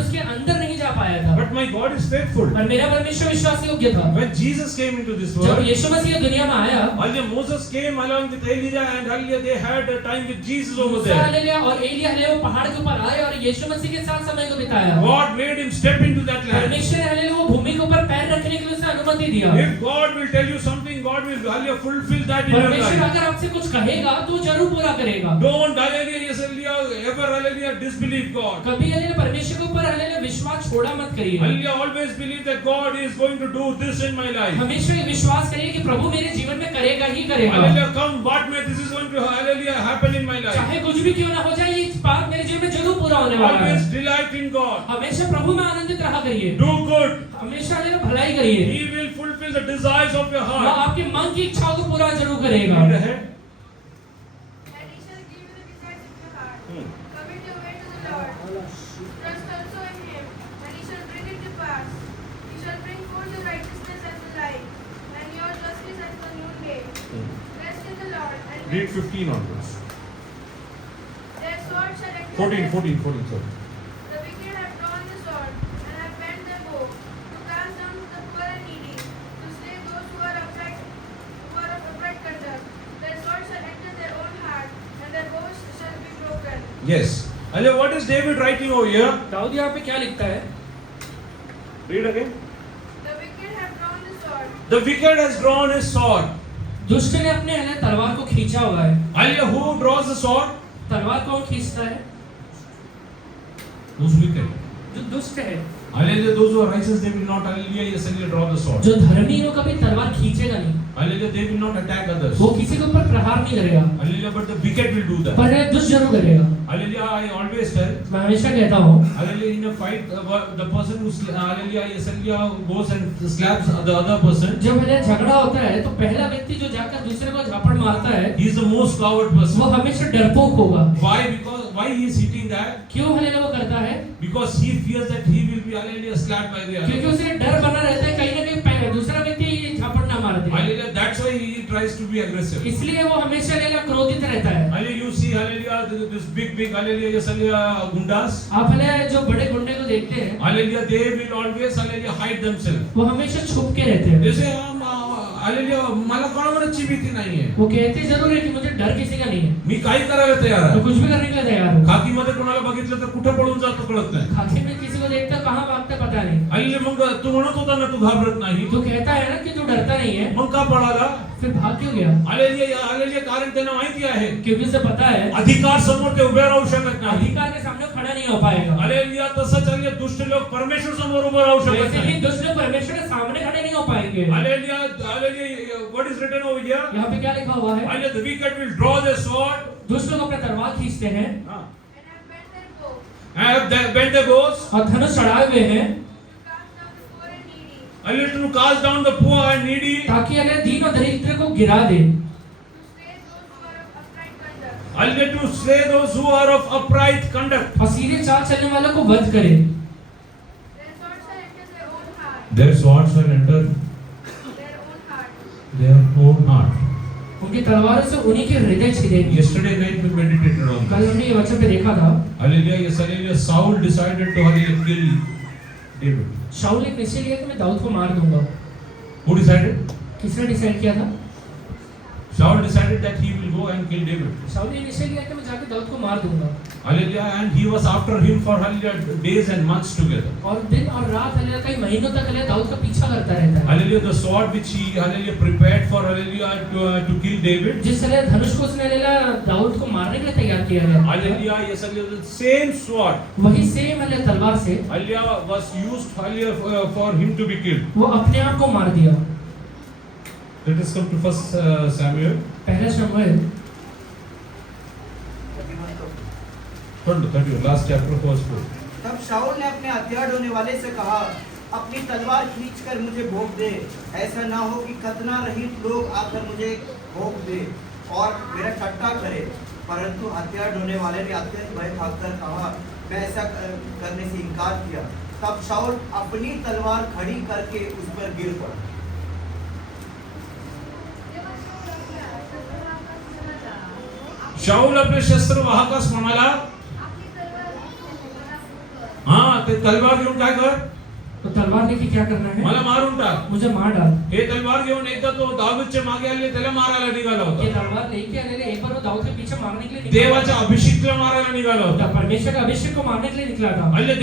उसके अंदर नहीं जा पाया था। But my God is faithful. पर मेरा परमेश्वर विश्वास योग्य था। When Jesus came into this जब world, यीशु मसीह दुनिया में आया, hallelujah, Moses came along with Elijah, and hallelujah, they had a time with Jesus over Musa there. Hallelujah और एलिया हालेलुया पहाड़ के ऊपर आए और यीशु मसीह के साथ समय को बिताया। God made him step into that land. परमेश्वर ने हालेलुया वो भूमि के ऊपर पैर रखने के लिए उसे अनुमति दिया। If God will tell you something, God will hallelujah fulfill that in your परमेश्वर life. अगर आपसे कुछ कहेगा तो जरूर पूरा करेगा। Don't hallelujah, yes, hallelujah, ever hallelujah disbelieve God. कभी हालेलुया परमेश्वर के ऊपर हालेलुया विश्वास छोड़ा मत करिए। Hallelujah, always believe that God is going to do this in my life. हमेशा ये विश्वास करिए कि प्रभु मेरे जीवन में करेगा ही करेगा। Hallelujah, come what may, this is going to hallelujah happen in my life. चाहे कुछ भी क्यों ना हो जाए, ये बात मेरे जीवन में जरूर पूरा होने वाला है। Always delight in God. हमेशा प्रभु में आनंदित रहा करिए। Do good. हमेशा हालेलुया भलाई करिए। He will fulfill the desires of your वो heart. आपके मन की इच्छाओं को पूरा जरूर करेगा। Read ahead. And he shall give you the desires of your heart. Commit your way to the Lord. Trust also in him, and he shall bring it to pass. He shall bring forth your righteousness as the light, and your justice as the noonday. Rest in the Lord, and Read 15 onwards. their sword shall enter 14, them. 14, sorry. The wicked have drawn the sword, and have bent their bow, to cast down the poor and needy, to slay those who are of upright conduct. Their sword shall enter their own heart, and their bows shall be broken. Yes. Hallelujah, what is David writing over here? Dawood यहाँ पे क्या लिखता है? Read again. The wicked have drawn the sword. The wicked has drawn his sword. दुष्ट ने अपने hallelujah तलवार को खींचा हुआ है। Hallelujah, who draws the sword? तलवार कौन खींचता है? Who's wicked? जो दुष्ट है। Hallelujah, those who are righteous, they will not, hallelujah, yes, hallelujah, draw the sword. जो धर्मी है वो कभी तलवार खींचेगा नहीं। Hallelujah, they will not attack others. वो किसी के ऊपर प्रहार नहीं करेगा। Hallelujah, but the wicked will do that. पर दुष्ट जरूर करेगा। Hallelujah, I always tell. मैं हमेशा कहता हूँ, Hallelujah, in a fight, the person who, hallelujah, yes, hallelujah, goes and slaps the other person, जब हालेलुया झगड़ा होता है तो पहला व्यक्ति जो जाकर दूसरे को झापड़ मारता है, he is the most coward वो person. हमेशा डरपोक होगा। Why? Because why he is hitting that? क्यों हालेलुया वो करता है? Because he fears that he will be, hallelujah, slapped by the क्योंकि other. उसे डर बना रहता है कहीं ना कहीं दूसरा व्यक्ति ये झापड़ ना मार मार दे। Hallelujah. That's why he tries to be aggressive. इसलिए वो हमेशा लेला क्रोधित रहता है। Hallelujah. You see, hallelujah, this big, hallelujah, yes, hallelujah, gundas. आप हले जो बड़े गुंडे को देखते हैं, Hallelujah. They will always, hallelujah, hide themselves. वो हमेशा छुप के रहते हैं। जैसे हम, hallelujah, मला कोणावरची भीती नाहीये. वो कहते जरूर है कि मुझे डर किसी का नहीं है, मी काही करायला तयार मैं आहे. कुछ भी करने के लिए तैयार हूँ। खाकी मध्ये कोणाला बघितलं तर कुठे पळून जातो कळत नाही. खाकी में किसी को देखता कहाँ भागता पता नहीं। हल्ली मग तू म्हणत होता ना तू घाबरत नाही. तू कहता है ना कि तू डरता नहीं है, मग का पळाला? फिर भाग क्यों गया? हालेलुया, कारण त्यांना माहिती आहे क्योंकि उसे पता है अधिकार समोर ते उभे राहू शकत नाही. अधिकार के सामने खड़ा नहीं हो पाएगा। हालेलुया, तसंच आहे दुष्ट लोक परमेश्वर समोर उभे राहू शकत वैसे ही नाही. दुष्ट लोग परमेश्वर के सामने खड़े नहीं हो पाएंगे। Hallelujah, what is written over here? यहाँ पे क्या लिखा हुआ है? Hallelujah, the wicked will draw their sword. दुष्ट लोग अपना तलवार खींचते हैं And have bent their bow Have bent their bows. और धनुष चढ़ाए हुए हैं, to cast down the poor and needy, Hallelujah, to cast down the poor and needy. ताकि अन्य दीन और दरिद्र को गिरा दे, to slay those who are of upright conduct. Hallelujah, to slay those who are of upright conduct. और सीधे चाल चलने वालों को वध करे। Their swords shall enter their own heart. Their swords shall enter Their own heart. their own heart. उनकी तलवारों से उन्हीं के हृदय छिदेगी। Yesterday night we meditated on कल this. हमने ये वचन पे देखा था। Hallelujah, yes, hallelujah. Saul decided to hallelujah kill David. शाऊल ने निश्चय लिया कि मैं दाऊद को मार दूंगा। Who decided? किसने डिसाइड किया था? Saul decided that he will go and kill David. शाऊल ने निश्चय लिया कि मैं जाके दाऊद को मार दूंगा। Hallelujah, and he was after him for hallelujah days and months together. और दिन और रात हल्ले कई महीनों तक हल्ले दाऊद का पीछा करता रहता है। Hallelujah, the sword which he hallelujah prepared for hallelujah to kill David. जिस हल्ले धनुष को उसने हल्ले दाऊद को मारने के लिए तैयार किया है। Hallelujah, yes, hallelujah. The same sword, वही सेम हल्ले तलवार से hallelujah, was used hallelujah for him to be killed. वो अपने आप को मार दिया। Let us come to First Samuel. पहला शमूएल 30, last chapter, verse 4. तब शाऊल ने अपने हथियार ढोने वाले से कहा, अपनी तलवार खींचकर मुझे भोंक दे, ऐसा ना हो कि खतना रहित लोग आकर मुझे भोंक दे और मेरा ठट्टा करे। परंतु हथियार ढोने वाले ने अत्यंत भय खाकर कहा, मैं ऐसा करने से इनकार किया। तब शाऊल अपनी तलवार खड़ी करके उस पर गिर पड़ा। शाऊल अपने शस्त्र वाहकास म्हणाला, हाँ ते तलवार घेऊन काय कर, तो तलवार लेके क्या करना है? मला मारून टाक. मुझे मार डाल। हे तलवार घेऊन एकदा तो दाऊदच्या मागे आले, त्याला मारायला निघाला ये होता. तलवार लेके आने एक बार वो दाऊद के पीछे मारने के लिए निकला देवाच्या अभिषेकला मारायला निघाला था। होता. परमेश्वर का अभिषेक को मारने के लिए निकला था। हल्ले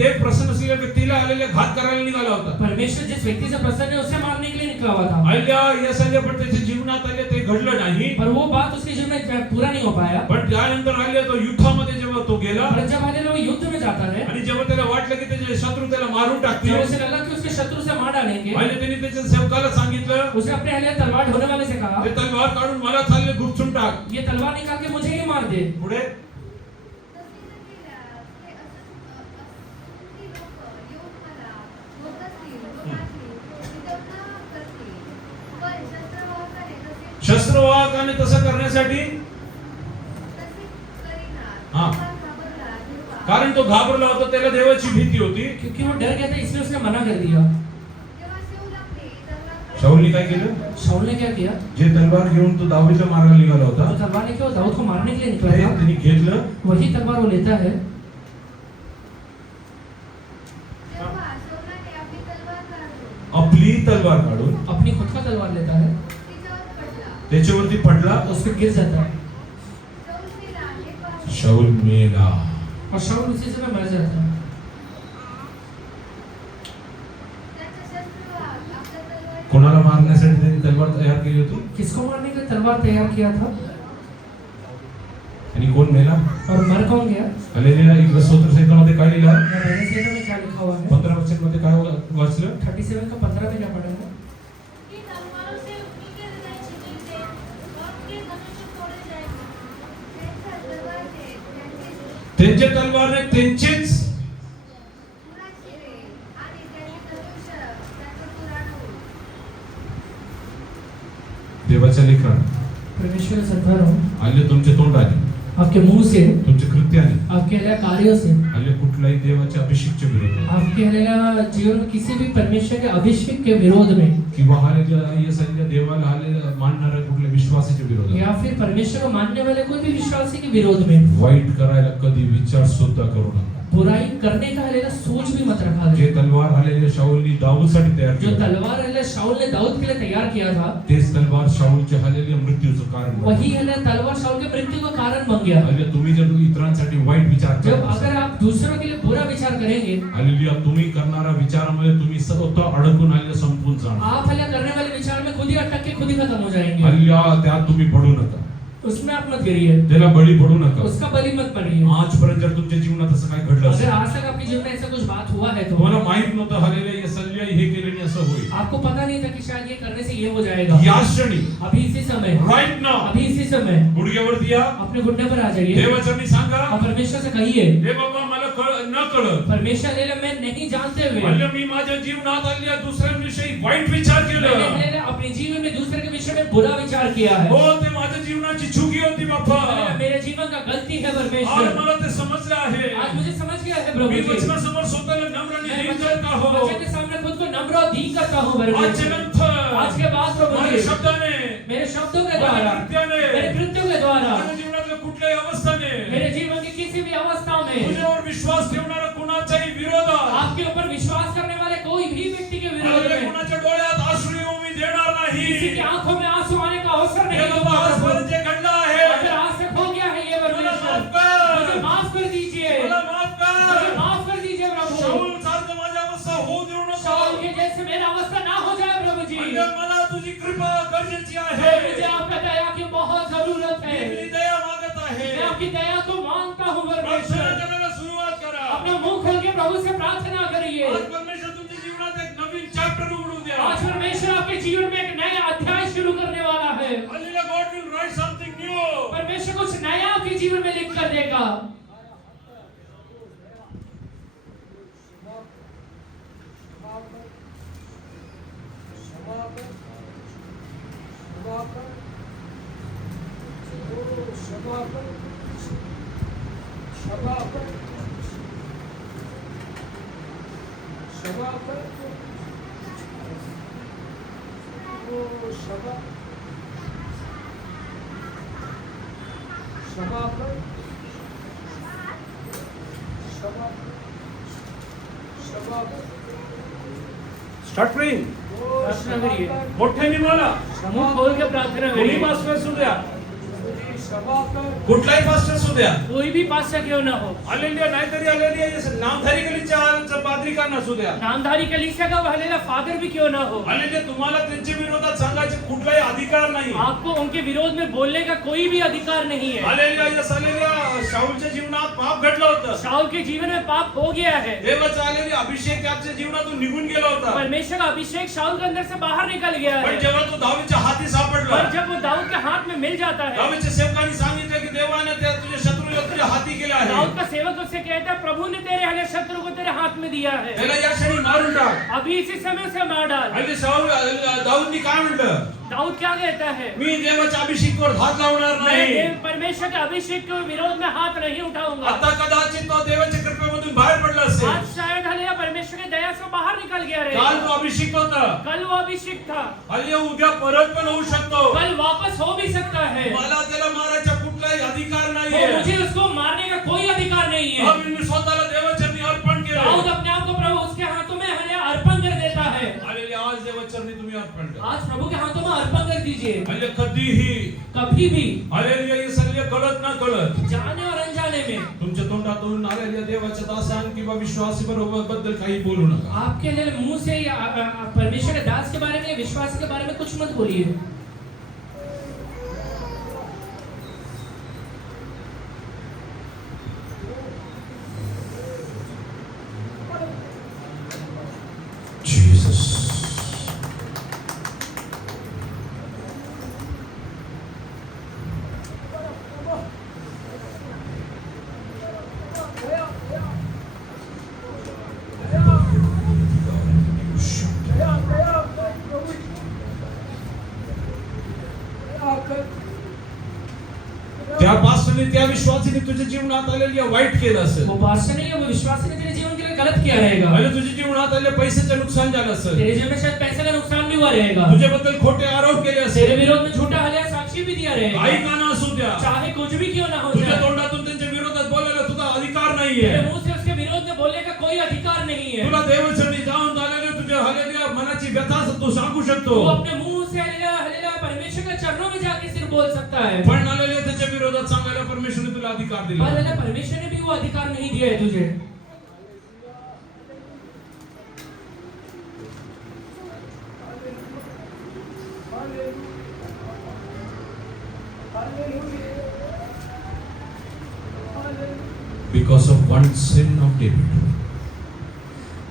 देव प्रसन्न असलेल्या व्यक्तीला आलेले घात करायला निघाला होता. परमेश्वर जिस व्यक्ति से प्रसन्न है उसे मारने के लिए निकला हुआ था। हल्ल्या या सगळ्या पण त्याच्या जीवनात आले ते घडलं नाही. पर वो बात उसके जीवन में पूरा नहीं हो पाया। पण त्यानंतर आले तो युद्धामध्ये जेव्हा तो गेला और जब आने लोग युद्ध में जाता है, आणि जेव्हा त्याला वाटलं की त्याचे शत्रू त्याला मारून जब टाकतील, उसे लगा कि उसके शत्रु से मार डालेंगे, आणि त्यांनी त्याच्या सेवकाला सांगितलं, उसने अपने हले तलवार ढोने वाले से कहा, ते तलवार काढून मला चालले गुपचून टाक. ये तलवार निकाल के मुझे ही मार दे। पुढे शस्त्रवाहकाने तसं करण्यासाठी, हाँ. कारण तो घाबरला होता, त्याला देवाची भीती होती. क्योंकि वो डर गया था इसलिए उसने मना कर दिया। शाऊलने काय केलं? शाऊल ने क्या किया? जे तलवार घेऊन तो दावीदला मारायला निघाला वो होता, तलवार लेके वो दाऊद को मारने के लिए निकला ते था। त्यांनी घेतलं, वही तलवार वो लेता है, आपली तलवार काढून अपनी खुद का तलवार लेता है, त्याच्यावरती पडला, उस पर गिर जाता है शाऊल मेला. और शाऊल उसी समय मर जाता है। कोणाला मारण्यासाठी त्यांनी तलवार तयार केली होती, किसको मारने के लिए तलवार तैयार किया था? आणि कोण मेला? और मर कौन गया? हालेलुया. इकडे स्तोत्र संहितामध्ये काय लिहिलं? या पहले से में क्या लिखा हुआ है? 15 वचन मध्ये काय वाचलं? 37 का 15 में क्या पढ़ा है? कि तलवारों से उन्हीं के हृदय छिदेंगे और उनके धनुष तोड़े जाएंगे. त्यांच्या तलवारने त्यांच्या तलवारने त्यांचेच पुरा चिरे आणि त्यांचे धनुष्य त्यांवर पुराणू. देवाच्या लेकरांनो, परमेश्वर सद्वारों आले तुमचे तोंड आले. आपके मुंह से, तुमच्या कृत्याने आपके हल्ल्या कार्यों से, हालेलुया कुठल्याही देवाच्या अभिषेकच्या विरोधात आपके हल्ल्या जीवन में किसी भी परमेश्वर के अभिषेक के विरोध में, किंवा हालेलुया या सगळ्या देवाला हालेलुया मानणाऱ्या कुठल्या विश्वासाच्या विरोधात या फिर परमेश्वर को मानने वाले कोई भी विश्वासी के विरोध में वाईट करायला कधी विचार सुद्धा करू नका. बुराई करने का हल्ला सोच भी मत रखा जे तलवार हालेलुया शाऊलनी दाऊदसाठी तयार जो केली, तलवार हल्ला शाऊल ने दाऊद के लिए तैयार किया था, तेच तलवार शाऊलच्या हालेलुया मृत्यूचं कारण बनली. वही हल्ला तलवार शाऊल के मृत्यु का कारण बन गया. हालेलुया तुम्ही जर इतरांसाठी वाईट विचार जब करत अगर असाल, आप दूसरों के लिए बुरा विचार करेंगे, हालेलुया तुम्ही करणारा विचारामध्ये तुम्ही स्वतः अडकून हालेलुया संपून जाणार. आप हल्ला करने वाले विचार में खुद ही अटक के खुद ही खत्म हो जाएंगे. हालेलुया त्यात तुम्ही पडू नका, उसमें आप मत गिरिए, त्याला बळी पडू नका. उसका बलि मत बनिए. आजपर्यंत जर तुमच्या जीवनात असं काय घडलं अगर असेल, आज तक आपके जीवन में ऐसा कुछ बात हुआ है तो तुम्हाला माहित नव्हतं हालेलुया यसल्या हे केल्याने असं होईल, आपको पता नहीं था कि शायद ये करने से ये हो जाएगा. या क्षणी अभी इसी समय, राईट नाउ अभी इसी समय गुडघ्यावरती या, अपने घुटने पर आ जाइए देवाचरणी सांगा, और परमेश्वर से कहिए, हे बाबा मला न कळत, परमेश्वर ले मैं नहीं जानते हुए हालेलुया मी माझ्या जीवनात हालेलुया दुसऱ्यांविषयी वाईट विचार केलं, मैंने अपने जीवन में दूसरे के विषय में बुरा विचार किया है. हो ते माझ्या जीवनाची चुकी होती बाप्पा, मेरे जीवन का गलती है आज परमेश्वर. मला ते समजलं आहे. आज मुझे समझ गया है प्रभु मी जी. वचनासमोर स्वतःला नम्र आणि मैं दीन करता हो. वचन के सामने खुद को नम्र और दीन करता हूँ आजच्या परमेश्वर. नंतर आज के बाद प्रभु माझ्या जी शब्दाने, मेरे शब्दों के माझ्या द्वारा, कृत्याने, मेरे कृत्यों के द्वारा, माझ्या जीवनातल्या कुठल्याही अवस्थाने मेरे जीवन की किसी भी अवस्था में तुझ्यावर विश्वास ठेवणारा कुणाच्याही विरोधात, आपके ऊपर विश्वास करने वाले कोई भी व्यक्ति के विरोध हालेलुया में कुणाच्या डोळ्यात अश्रू येऊ मी देणार नाही. किसी की आंखों में आंसू आने का अवसर हे नहीं बाबा दूंगा प्रभु. आजपर्यंत जे घडलं आहे, अगर आज से हो गया है ये मला परमेश्वर, माफ कर, मुझे माफ कर दीजिए, मला माफ मुझे कर. माफ कर दीजिए प्रभु. शाऊल सारखं माझी अवस्था होऊ देऊ नको. शाऊल के जैसे मेरा अवस्था ना हो जाए प्रभु जी. हालेलुया मला तुझी कृपा गरजेची मुझे आहे. आपका दया की बहुत जरूरत है. मी दया मागत आहे. मैं आपकी दया को मांगता हूँ प्रार्थना परमेश्वर. करायला सुरुवात करा. अपना मुंह खोल के प्रभु से प्रार्थना करिए. आज परमेश्वर तुमच्या जीवनात एक नवीन चॅप्टर उघडू द्या. आज परमेश्वर आपके जीवन में एक नया अध्याय शुरू करने वाला है. Hallelujah God will write something new. परमेश्वर कुछ नया आपके जीवन में लिख कर देगा. Start praying. प्रार्थना करिए. मोठ्याने बोला. मुंह खोल के प्रार्थना कोणी करिए. पास्टर असू द्या, कुठलाही पास्टर असू द्या, कोई भी पास्टर क्यों ना हो, हालेलुया नाहीतरी हालेलुया नामधारी गलीच्या पादरिका नसू द्या, नामधारी कलीसिया का हलेला फादर भी क्यों ना हो, हालेलुया तुम्हाला त्यांच्या विरोधात सांगायचे कुठलाही अधिकार नाही. आपको उनके विरोध में बोलने का कोई भी अधिकार नहीं है. हालेलुया यस हालेलुया शाऊलच्या जीवनात पाप घडलं होतं. शाऊल के जीवन में पाप हो गया है. देवाचा हालेलुया अभिषेक त्याच्या जीवनातून निघून गेला होता. परमेश्वर का अभिषेक शाऊल के अंदर से बाहर निकल गया पण है. जेव्हा तो दावीदच्या हाती सापडला, पर जब वो दाऊद के हाथ में मिल जाता है, दावीदच्या सेवकांनी सांगितलं की देवाने त्या तुझ्या शत्रूला तुझ्या हाती केला आहे. दाऊद का सेवक उससे कहता है प्रभु ने तेरे हले शत्रु को तेरे हाथ में दिया है. त्याला या क्षणी मारून टाक. अभी इसी समय से मार डाल. आणि शाऊल दाऊदनी काय म्हटलं? दाऊद क्या कहता है? मी देवाच्या अभिषेकावर हात लावणार मैं नाही. देव परमेश्वर के अभिषेक के विरोध में हाथ नहीं उठाऊंगा. आता कदाचित तो देवाच्या कृपेमधून बाहेर पडला असेल. आज शायद हलिया परमेश्वर की दया से बाहर निकल गया काल रहेगा. तो अभिषेक होता, कल वो अभिषेक था, हल्ली उद्या परत पण होऊ शकतो. कल वापस हो भी सकता है. मला त्याला मारायचा कुठलाही अधिकार तो नाहीये. मुझे उसको मारने का कोई अधिकार नहीं है. अब मी स्वतःला देवाचरणी अर्पण दाऊद केलं. अपने आप को प्रभु उसके हाथों में हलिया अर्पण कर देता है. आणि आज देवाचरणी तुम्ही अर्पण करा. आज प्रभु के हाथों में अर्पण कर दीजिए. म्हणजे कधीही कभी भी हालेलुया हे सल्ले कळत ना कळत जाने और अनजाने में तुमच्या तोंडातून हालेलुया देवाच्या दासान किंवा विश्वासी बद्दल काही बोलू नका. आपके लिए मुंह से या परमेश्वर के दास के बारे में, विश्वास के बारे में कुछ मत बोलिए. Jesus. पार्श्वनी त्या विश्वासाने तुझ्या जीवनात आलेल्या वाईट केलं असेल. वो पार्षद नहीं है, वो विश्वासी ने तेरे जीवन के लिए गलत किया रहेगा. आणि तुझ्या जीवनात आलेल्या पैशाचं नुकसान झालं असेल. तेरे जीवन में शायद पैसे का नुकसान भी हुआ रहेगा. तुझ्याबद्दल खोटे आरोप केले तेरे असेल. विरोध में झूठा हल्या साक्षी भी दिया रहेगा. काही का ना असू द्या, चाहे कुछ भी क्यों ना हो तुझ्या जाए, तोंडातून त्यांच्या विरोधात बोलायला तुझा अधिकार नाहीये. तेरे मुंह से उसके विरोध में बोलने का कोई अधिकार नहीं है. तुला देवाचरणी जाऊन झालेले तुझ्या हालेल्या मनाची व्यथा तू सांगू शकतो. तू अपने मुंह से हालेलुया हालेलुया परमेश्वर के चरणों में जाके सिर्फ बोल सकता है. पण आलेले त्याच्या विरोधात सांगायला परमेश्वरने तुला अधिकार पर दिला. हालेलुया परमेश्वर ने भी वो अधिकार नहीं दिया है तुझे. Because of one sin of David,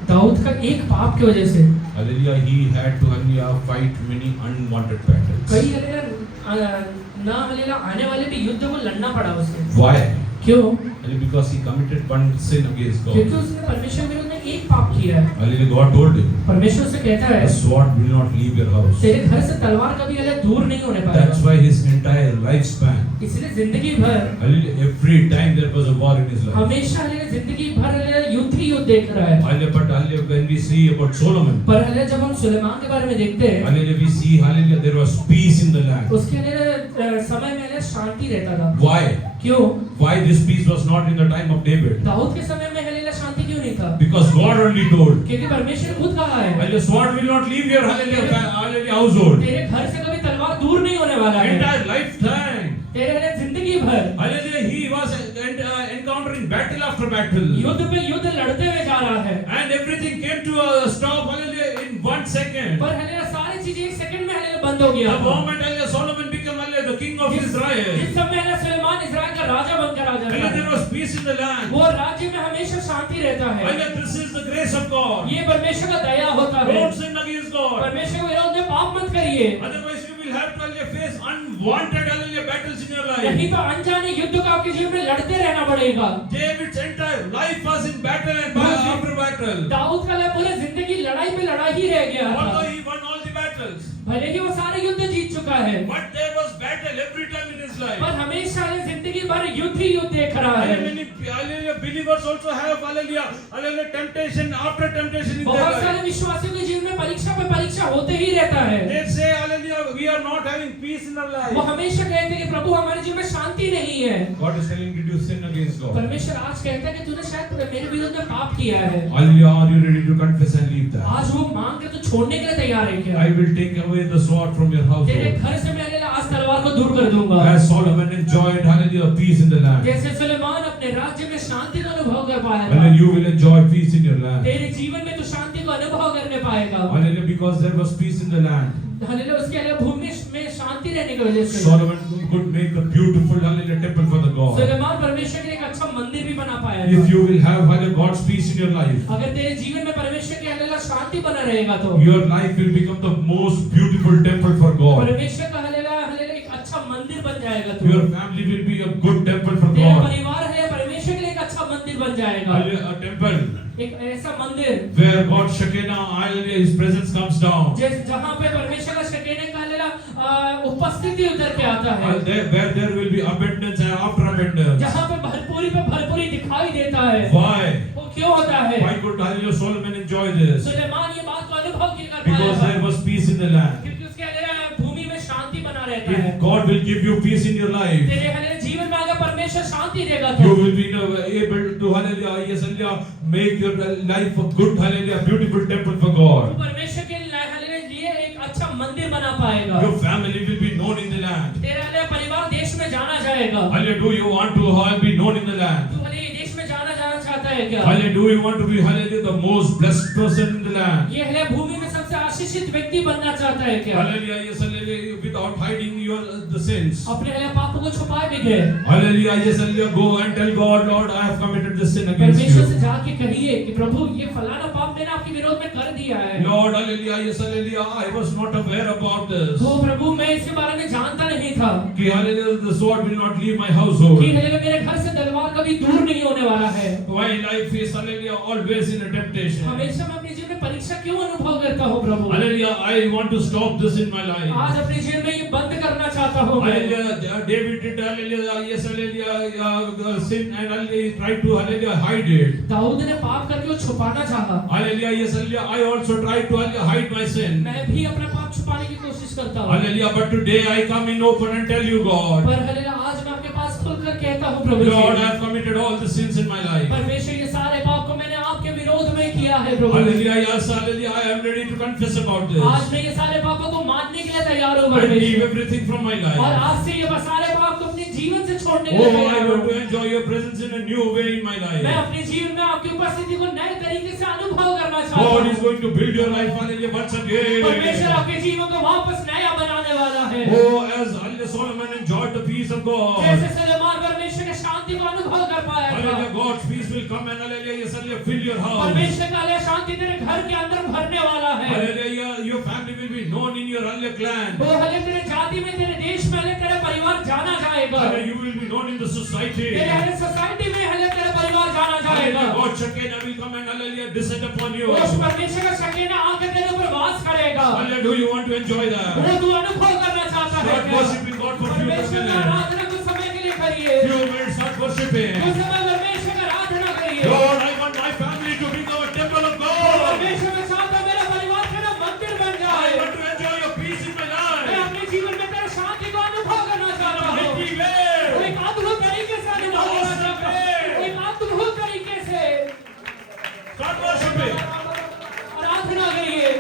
Dawood का एक पाप की वजह से hallelujah, he had to hallelujah fight many unwanted battles. कई हालेलुया ना हालेलुया आने वाले भी युद्ध को लड़ना पड़ा उसे. Why? क्यों? Because he committed one sin against क्योंकि God. उसने परमेश्वर के विरुद्ध में एक पाप किया है. Hallelujah, God told him, परमेश्वर उसे कहता है the sword will not leave your house. तेरे घर से तलवार कभी हालेलुया दूर नहीं होने That's पाएगा. why his entire lifespan, इसलिए जिंदगी भर hallelujah, every time there was a war in his life. हमेशा हालेलुया जिंदगी भर हालेलुया युद्ध ही युद्ध देख रहा है. Hallelujah, but hallelujah, when we see about Solomon, पर हालेलुया जब हम सुलेमान के बारे में देखते हैं, hallelujah, we see hallelujah, there was peace in the land. उसके हालेलुया समय में हालेलुया शांति रहता था. Why? क्यों? Why this peace was not in the time of David? Dawood के समय में हालेलुया शांति क्यों नहीं था? Because God only told, क्योंकि परमेश्वर ने खुद कहा है hallelujah, sword will not leave your hallelujah, hallelujah household. तेरे घर से कभी तलवार दूर नहीं होने वाला है. Entire lifetime, तेरे हालेलुया जिंदगी भर hallelujah, he was encountering battle after battle. युद्ध पे युद्ध लड़ते हुए जा रहा है. And everything came to a stop, hallelujah, in 1 second. पर हालेलुया सारी चीजें एक सेकंड में हालेलुया बंद हो गया. The moment hallelujah, Solomon became hallelujah, the king of Israel, जिस समय हालेलुया सुलेमान इस्राएल का राजा बनकर राजा hallelujah, था, there was peace in the land. वो राज्य में हमेशा शांति रहता है. Hallelujah, this is the grace of God. ये परमेश्वर का दया होता है. Don't sin against God. परमेश्वर के विरोध में पाप मत करिए. Otherwise, you will have to hallelujah, face unwanted hallelujah, battles in your life. नहीं तो अनजाने युद्ध को आपके जीवन में लड़ते रहना पड़ेगा. David's entire life was in battle and after battle. Dawood का पूरी जिंदगी लड़ाई पे लड़ाई ही रह गया था. Although he won all the battles, भले ही वो सारे युद्ध जीत चुका है, but there was battle every time in his life. पर हमेशा ये जिंदगी भर युद्ध ही युद्ध देख रहा है. Hallelujah, believers also have hallelujah, hallelujah, temptation after temptation in their बहुत life. सारे विश्वासियों के जीवन में परीक्षा पे परीक्षा होते ही रहता है. They say hallelujah, we are not having peace in our वो life. हमेशा कहते हैं कि प्रभु हमारे जीवन में शांति नहीं है. God is telling, did you sin against God? परमेश्वर आज कहता है कि तूने शायद मेरे विरुद्ध में पाप किया है. Hallelujah, are you ready to confess and leave that? आज वो मांग के तू छोड़ने के लिए तैयार है क्या? I will take away the sword from your तेरे household. घर से मैं आज तलवार को दूर कर दूंगा. As Solomon enjoyed hallelujah, peace in the land, जैसे सुलेमान अपने राज्य में शांति का अनुभव कर पाया hallelujah, you will enjoy peace in your land. तेरे जीवन में तू शांति को अनुभव करने पाएगा. Hallelujah, because there was peace in the land. Hallelujah उसके लिए भूमि में शांति रहने की वजह से Solomon could make a beautiful hallelujah temple for the God. Suleman परमेश्वर के लिए एक अच्छा मंदिर भी बना पाया था. If you will have hallelujah God's peace in your life, अगर तेरे जीवन में परमेश्वर की हालेलुया शांति बना रहेगा तो your life will become the most beautiful temple for God. परमेश्वर का हालेलुया हालेलुया एक अच्छा मंदिर बन जाएगा Your तू. family will be a good temple for तेरा God. परिवार है परमेश्वर के लिए एक अच्छा मंदिर बन जाएगा. Hallelujah, a temple एक ऐसा मंदिर where God's Shekinah, hallelujah, His presence comes down. जहाँ पे परमेश्वर का शकीने का हालेलुया उपस्थिति उतर के आता है. Where there will be abundance and after abundance. जहाँ पे भरपूरी दिखाई देता है. Why? वो क्यों होता है? Why could hallelujah Solomon enjoy this? Suleman ये बात को अनुभव कर Because there पाया was peace in the land. क्योंकि उसके हालेलुया भूमि में शांति बना रहता है. If God will give you peace in your life, तेरे हालेलुया जीवन में अगर परमेश्वर शांति देगा you तो will be able to hallelujah, yes, hallelujah, make your life a good hallelujah, beautiful temple for तू God. परमेश्वर के लिए एक अच्छा मंदिर बना पाएगा. Your family will be known in the land. तेरा हालेलुया परिवार देश में जाना जाएगा. Hallelujah, do you want to be known in the land? तू हालेलुया देश में जाना चाहता है क्या? Hallelujah, do you want to be hallelujah the most blessed person in the land? ये हालेलुया भूमि में सबसे आशीषित व्यक्ति बनना चाहता है क्या? Hallelujah, yes, hallelujah, without hiding your the sins. अपने हालेलुया पापों को छुपाए बगैर Hallelujah, yes, hallelujah, go and tell God, Lord, I have committed this sin against परमेश्वर से you. जाके कहिए कि प्रभु ये फलाना पाप मैंने आपके विरोध में कर दिया है. Lord, hallelujah, yes, hallelujah, I was not aware about this. तो प्रभु मैं इसके बारे में जानता नहीं था कि hallelujah, the sword will not leave my household. कि हालेलुया मेरे घर से तलवार कभी दूर नहीं होने वाला है. My life is hallelujah always in a temptation. हमेशा मैं अपने जीवन में परीक्षा क्यों अनुभव करता हूँ प्रभु? Hallelujah, I want to stop this in my life. आज अपने जीवन में ये बंद करना चाहता चाहता हूँ मैं। Hallelujah. David did hallelujah. Yes, hallelujah. Sin and hallelujah. He tried to hallelujah hide it. Dawood ने पाप करके वो छुपाना चाहा। Hallelujah. Yes, hallelujah. I also tried to hallelujah hide my sin. मैं भी अपना पाप छुपाने की कोशिश करता हूँ। Hallelujah. But today I come in open and tell you, God. पर हालेलुया आज मैं आपके पास खुलकर कहता हूँ प्रभु जी। Lord, I have committed all the sins in my life. परमेश्वर ये सारे पाप को मैंने आपके विरोध में किया है प्रभु। Hallelujah. Yes, hallelujah. I am ready to confess about this. आज मैं ये सारे पापों को मानने के लिए तैयार हूँ I leave परमेश्वर। everything from my और life. आज से ये सारे पाप को अपने जीवन से छोड़ने के लिए Oh, I तैयार want हूँ। to enjoy your presence in a new way in my मैं life. अपने जीवन में आपकी उपस्थिति को नए तरीके से अनुभव करना चाहता God is हूँ। going to build your life, hallelujah, once परमेश्वर again. आपके जीवन को वापस नया बनाने वाला है। Oh, as hallelujah, Solomon enjoyed the peace of God. जैसे सुलेमान परमेश्वर के शांति को अनुभव कर पाया था। Hallelujah, God's peace will come and hallelujah, yes, hallelujah, fill your house. परमेश्वर का हल्ले शांति तेरे घर के अंदर भरने वाला है। Hallelujah, your family will be known in your hallelujah clan. वो हल्ले तेरे जाति में, तेरे देश में, हल्ले तेरा परिवार जाना जाएगा। Hallelujah, you will be known in the society. तेरे हल्ले सोसाइटी में हल्ले तेरा परिवार जाना जाएगा। Hallelujah, God's Shekinah will come and hallelujah, descend upon you. उस परमेश्वर का शकीना आके तेरे ऊपर वास करेगा। Hallelujah, do you want to enjoy that? वो तू अनुभव करना चाहता है Start क्या? worshiping God for few परमेश्वर का minutes. आराधना कुछ समय के लिए करिए। Few minutes, start worshiping. कुछ समय परमेश्वर का आराधना करिए। Lord, I want my family to become a temple of God. परमेश्वर मैं चाहता हूं मेरा परिवार तेरा मंदिर बन I जाए। want to enjoy your peace in my मैं life. अपने जीवन में तेरे शांति को अनुभव करना चाहता हूँ। Mighty way. एक अद्भुत तरीके से अनुभव करना चाहता हूँ। एक अद्भुत तरीके से Start worshiping. आराधना करिए।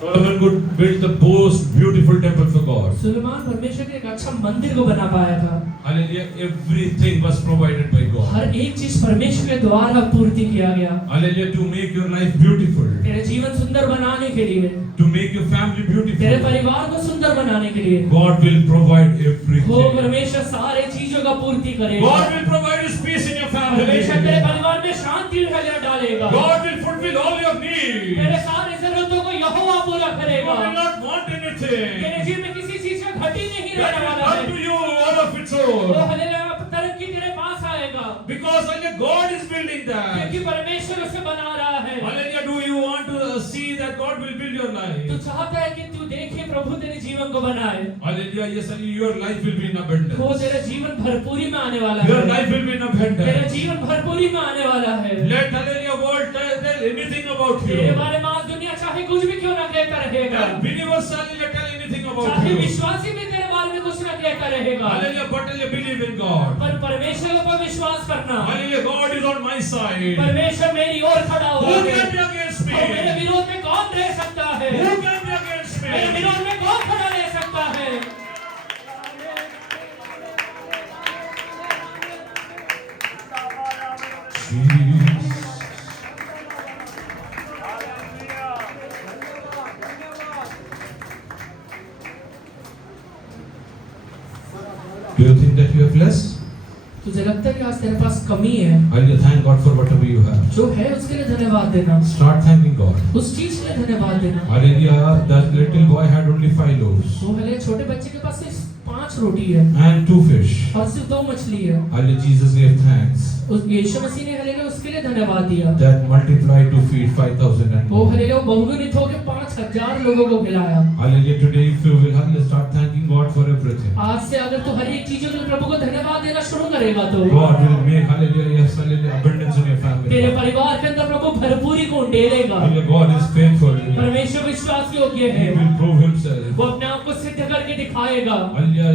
Solomon could build the most beautiful temple for God. Suleman परमेश्वर के एक अच्छा मंदिर को बना पाया था। Hallelujah, everything was provided by God. हर एक चीज परमेश्वर के द्वारा पूर्ति किया गया। Hallelujah, to make your life beautiful, तेरे जीवन सुंदर बनाने के लिए, to make your family तेरे beautiful, परिवार को सुंदर बनाने के लिए God will provide वो everything. परमेश्वर सारे चीजों का पूर्ति करेगा। God will provide His peace in your परमेश्वर तेरे family. परिवार में शांति डालेगा। God will fulfill all your needs. तेरे सारे जरूरतों को यहोवा पूरा You करेगा। will not want anything. तेरे जीवन में किसी चीज का घटी नहीं That रहने will वाला come है। to you all of its वो own. हालेलुया तरक्की तेरे पास आएगा Because hallelujah, God is building that. क्योंकि परमेश्वर उसे बना रहा है। Hallelujah, do you want to see that God will build your तू life? चाहता है कि तू देखे प्रभु तेरे जीवन को बनाए। Hallelujah, yes, hallelujah, your life will be in abundance. वो तेरा जीवन भरपूरी में आने वाला Your है। life will be in तेरा abundance. जीवन भरपूरी में आने वाला है। Let hallelujah world tell anything about तेरे you. बारे में आज दुनिया चाहे कुछ भी क्यों ना कहता रहेगा, And believers hallelujah tell anything about चाहे you. विश्वासी भी तेरे बारे में कुछ ना कहता रहेगा, Hallelujah, but hallelujah, believe in God. पर परमेश्वर पर विश्वास करना। Hallelujah, God is on my side. परमेश्वर मेरी ओर खड़ा हुआ Who है। can be against me? और मेरे विरोध में कौन रह सकता है? Who can be against मेरे me? विरोध में कौन खड़ा रह सकता है? Do you think that you have less? तुझे लगता है कि आज तेरे पास कमी है? Hallelujah, thank God for whatever you have. जो है उसके लिए धन्यवाद देना। Start thanking God. उस चीज के लिए धन्यवाद देना। Hallelujah, that little boy had only 5 loaves. वो हले छोटे बच्चे के पास सिर्फ 5 5 रोटी है and 2 fish. और सिर्फ 2 मछली है। Hallelujah, Jesus gave thanks. उस यीशु मसीह ने हालेलुया उसके लिए धन्यवाद दिया। That multiplied to feed 5,000 and वो more. हालेलुया बहुगुणित होकर 5,000 लोगों को खिलाया। Hallelujah, today if you will hallelujah, start thanking God for everything. आज से अगर तू हर एक चीजों के लिए प्रभु को धन्यवाद देना शुरू करेगा तो God will make hallelujah, yes, hallelujah, abundance in your family. तेरे परिवार के अंदर प्रभु भरपूरी को उंडेलेगा। Hallelujah, God is faithful. परमेश्वर विश्वास योग्य He है, will prove himself. वो अपने आप को सिद्ध करके दिखाएगा। Hallelujah,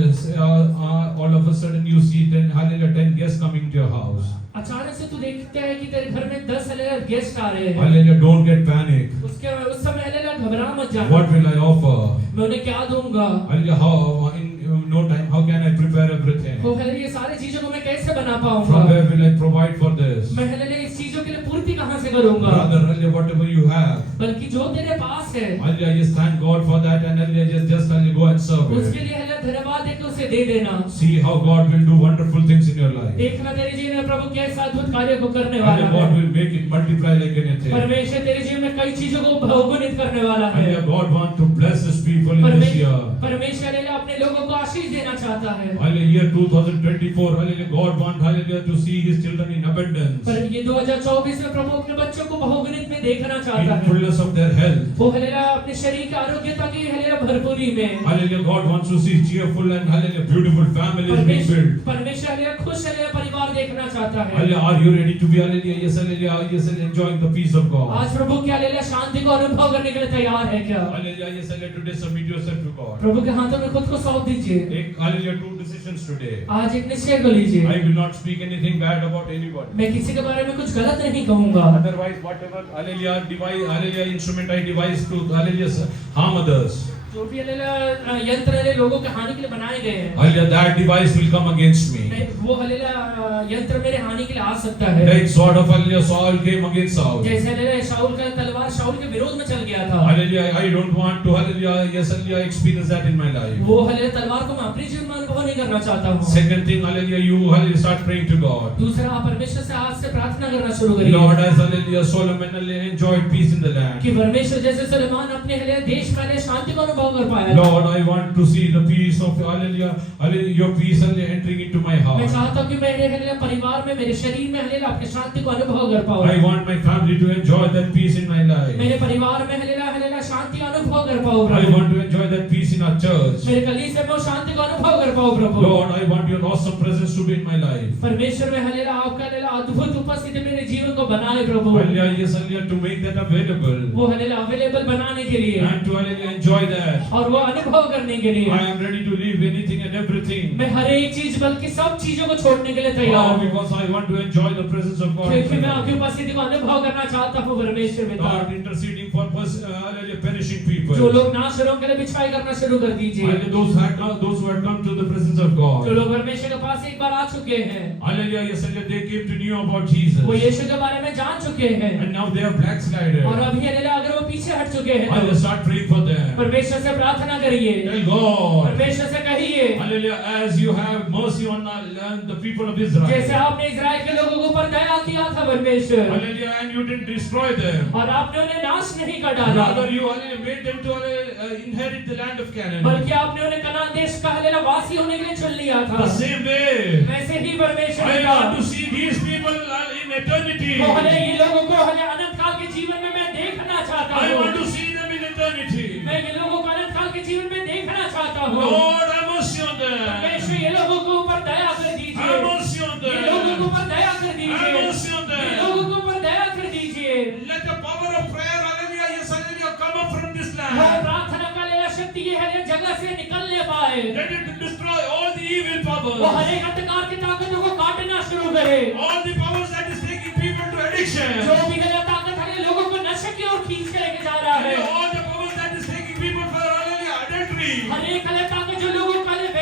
all of a sudden you see 10, hallelujah, 10 guests coming to your house. अचानक से तू देखता है कि तेरे घर में 10 हालेलुया गेस्ट आ रहे हैं। Hallelujah, don't get panic. उस समय हालेलुया घबरा मत जाना। What will I offer? मैं उन्हें क्या दूंगा? Hallelujah, how in no time, how can I prepare everything? वो हालेलुया ये सारी चीजों को मैं कैसे बना From पाऊंगा? where will I provide for this? मैं हालेलुया इस चीजों के लिए पूर्ति कहां से करूंगा? Brother, hallelujah, whatever you have. बल्कि जो तेरे पास है Hallelujah, just thank God for that and hallelujah, just hallelujah, go and serve उसके it. लिए हालेलुया धन्यवाद देकर उसे दे देना। See how God will do wonderful things in your life. देखना तेरे जीवन में प्रभु कैसे अद्भुत कार्य को करने वाला Hallelujah, God है। will make it multiply like anything. परमेश्वर तेरे जीवन में कई चीजों को बहुगुणित करने वाला है। Hallelujah, God wants to bless His people in this year. परमेश्वर हालेलुया अपने लोगों को आशीष देना चाहता है। Hallelujah, year 2024, hallelujah, God wants hallelujah to see His children in abundance, पर ये 2024 में प्रभु अपने बच्चों को बहुगुणित में देखना चाहता in है। fullness of their health. वो हालेलुया अपने शरीर के आरोग्यता की हालेलुया भरपूरी में। Hallelujah, God wants to see cheerful and hallelujah beautiful families being built. परमेश्वर हालेलुया खुश हालेलुया परिवार देखना चाहता है। Hallelujah, are you ready to be hallelujah? Yes, hallelujah, yes, hallelujah, enjoying the peace of God. आज प्रभु के hallelujah शांति को अनुभव करने के लिए तैयार है क्या? Hallelujah, yes, hallelujah, today submit yourself to God. प्रभु के हाथों में खुद को सौंप दीजिए। Take hallelujah 2 decisions today. आज एक निश्चय कर लीजिए। I will not speak anything bad about anybody. मैं किसी के बारे में कुछ गलत नहीं कहूंगा। Otherwise, whatever hallelujah device, hallelujah instrument I devise to hallelujah harm others, जो भी हालेलुया यंत्र है लोगों के हानि के लिए बनाए गए हैं, hallelujah that device will come against me. वो हालेलुया यंत्र मेरे हानि के लिए आ सकता है। Like sword of hallelujah Saul came against Saul. जैसे हालेलुया शाऊल का तलवार शाऊल के विरोध में चल गया था। Hallelujah, I don't want to hallelujah yes hallelujah experience that in my life. वो हालेलुया तलवार को मैं अपने जीवन में अनुभव नहीं करना चाहता हूँ। Second thing, hallelujah, you hallelujah start praying to God. दूसरा आप परमेश्वर से आज से प्रार्थना करना शुरू करिए Lord, as hallelujah Solomon hallelujah enjoyed peace in the land. कि परमेश्वर जैसे सुलेमान अपने हालेलुया देश में हालेलुया शांति को अनुभव कर पाया। Lord, I want to see the peace of hallelujah, hallelujah, your peace hallelujah entering into my मैं heart. चाहता हूँ कि मेरे हालेलुया परिवार में मेरे शरीर में हालेलुया आपकी शांति को अनुभव कर पाऊँ। I want my family to enjoy that peace in my life. मेरे परिवार में हालेलुया हालेलुया शांति का अनुभव कर पाऊँ I Prabhu. want to enjoy that peace in our church. मेरे कलीसिया में वो शांति को अनुभव कर पाऊँ प्रभु। Lord, I want your awesome presence to be in my life. परमेश्वर में हालेलुया आपका हालेलुया अद्भुत उपस्थिति मेरे जीवन को बनाए प्रभु। Hallelujah, yes, hallelujah, to make that available. वो हालेलुया अवेलेबल बनाने के लिए And to hallelujah enjoy that. और वो अनुभव करने के लिए I am ready to leave anything and everything. मैं हर एक चीज बल्कि सब चीजों को छोड़ने के लिए तैयार Oh, हूँ because I want to enjoy the presence of God. क्योंकि in मैं my आपकी life. उपस्थिति को अनुभव करना चाहता हूँ परमेश्वर पिता। God interceding for hallelujah perishing people. जो लोग नाशरों के लिए बिछाई करना शुरू कर दीजिए। Hallelujah, those who had come to the presence of जो God. लोग परमेश्वर के पास एक बार आ चुके हैं, Hallelujah, yes, hallelujah, they came to know about Jesus. वो यीशु के बारे में जान चुके हैं And now they are backsliders. और अभी हालेलुया अगर वो पीछे हट चुके हैं Hallelujah, तो start praying for them. परमेश्वर से प्रार्थना करिए। Tell God. परमेश्वर से कहिए Hallelujah, as you have mercy on the people of Israel. जैसे आपने इजराइल के लोगों के ऊपर दया किया था परमेश्वर Hallelujah, and you didn't destroy them. और आपने उन्हें नाश नहीं कर डाला Rather, you hallelujah, made them to inherit the land of Canaan. बल्कि आपने उन्हें कनान देश का हालेलुया वासी होने के लिए चुन लिया था। The same way, वैसे ही परमेश्वर I पिता want to see these people in eternity. वो हालेलुया ये लोगों को हालेलुया अनंत काल के जीवन में मैं देखना चाहता I want हूँ। to see them in eternity. मैं ये लोगों को अनंत काल के जीवन में देखना चाहता हूँ। Lord, have mercy on them. परमेश्वर ये लोगों के ऊपर दया कर दीजिए। Have mercy on ये लोगों के them. ऊपर दया कर Have दीजिए। mercy on ये them. लोगों के ऊपर दया कर दीजिए। Let the power of prayer, hallelujah, yes, hallelujah, come up from this वो land. प्रार्थना का हालेलुया शक्ति ये हालेलुया जगह से निकलने पाए। Let it destroy all the evil वो powers. हर एक अंधकार की ताकतों को काटना शुरू करे। All the powers that is taking people to addiction. जो भी हालेलुया ताकत हालेलुया लोगों को नशे की ओर खींच के लेके जा रहा है। All the powers that is taking people for hallelujah adultery. हर एक हालेलुया ताकत जो लोगों को हालेलुया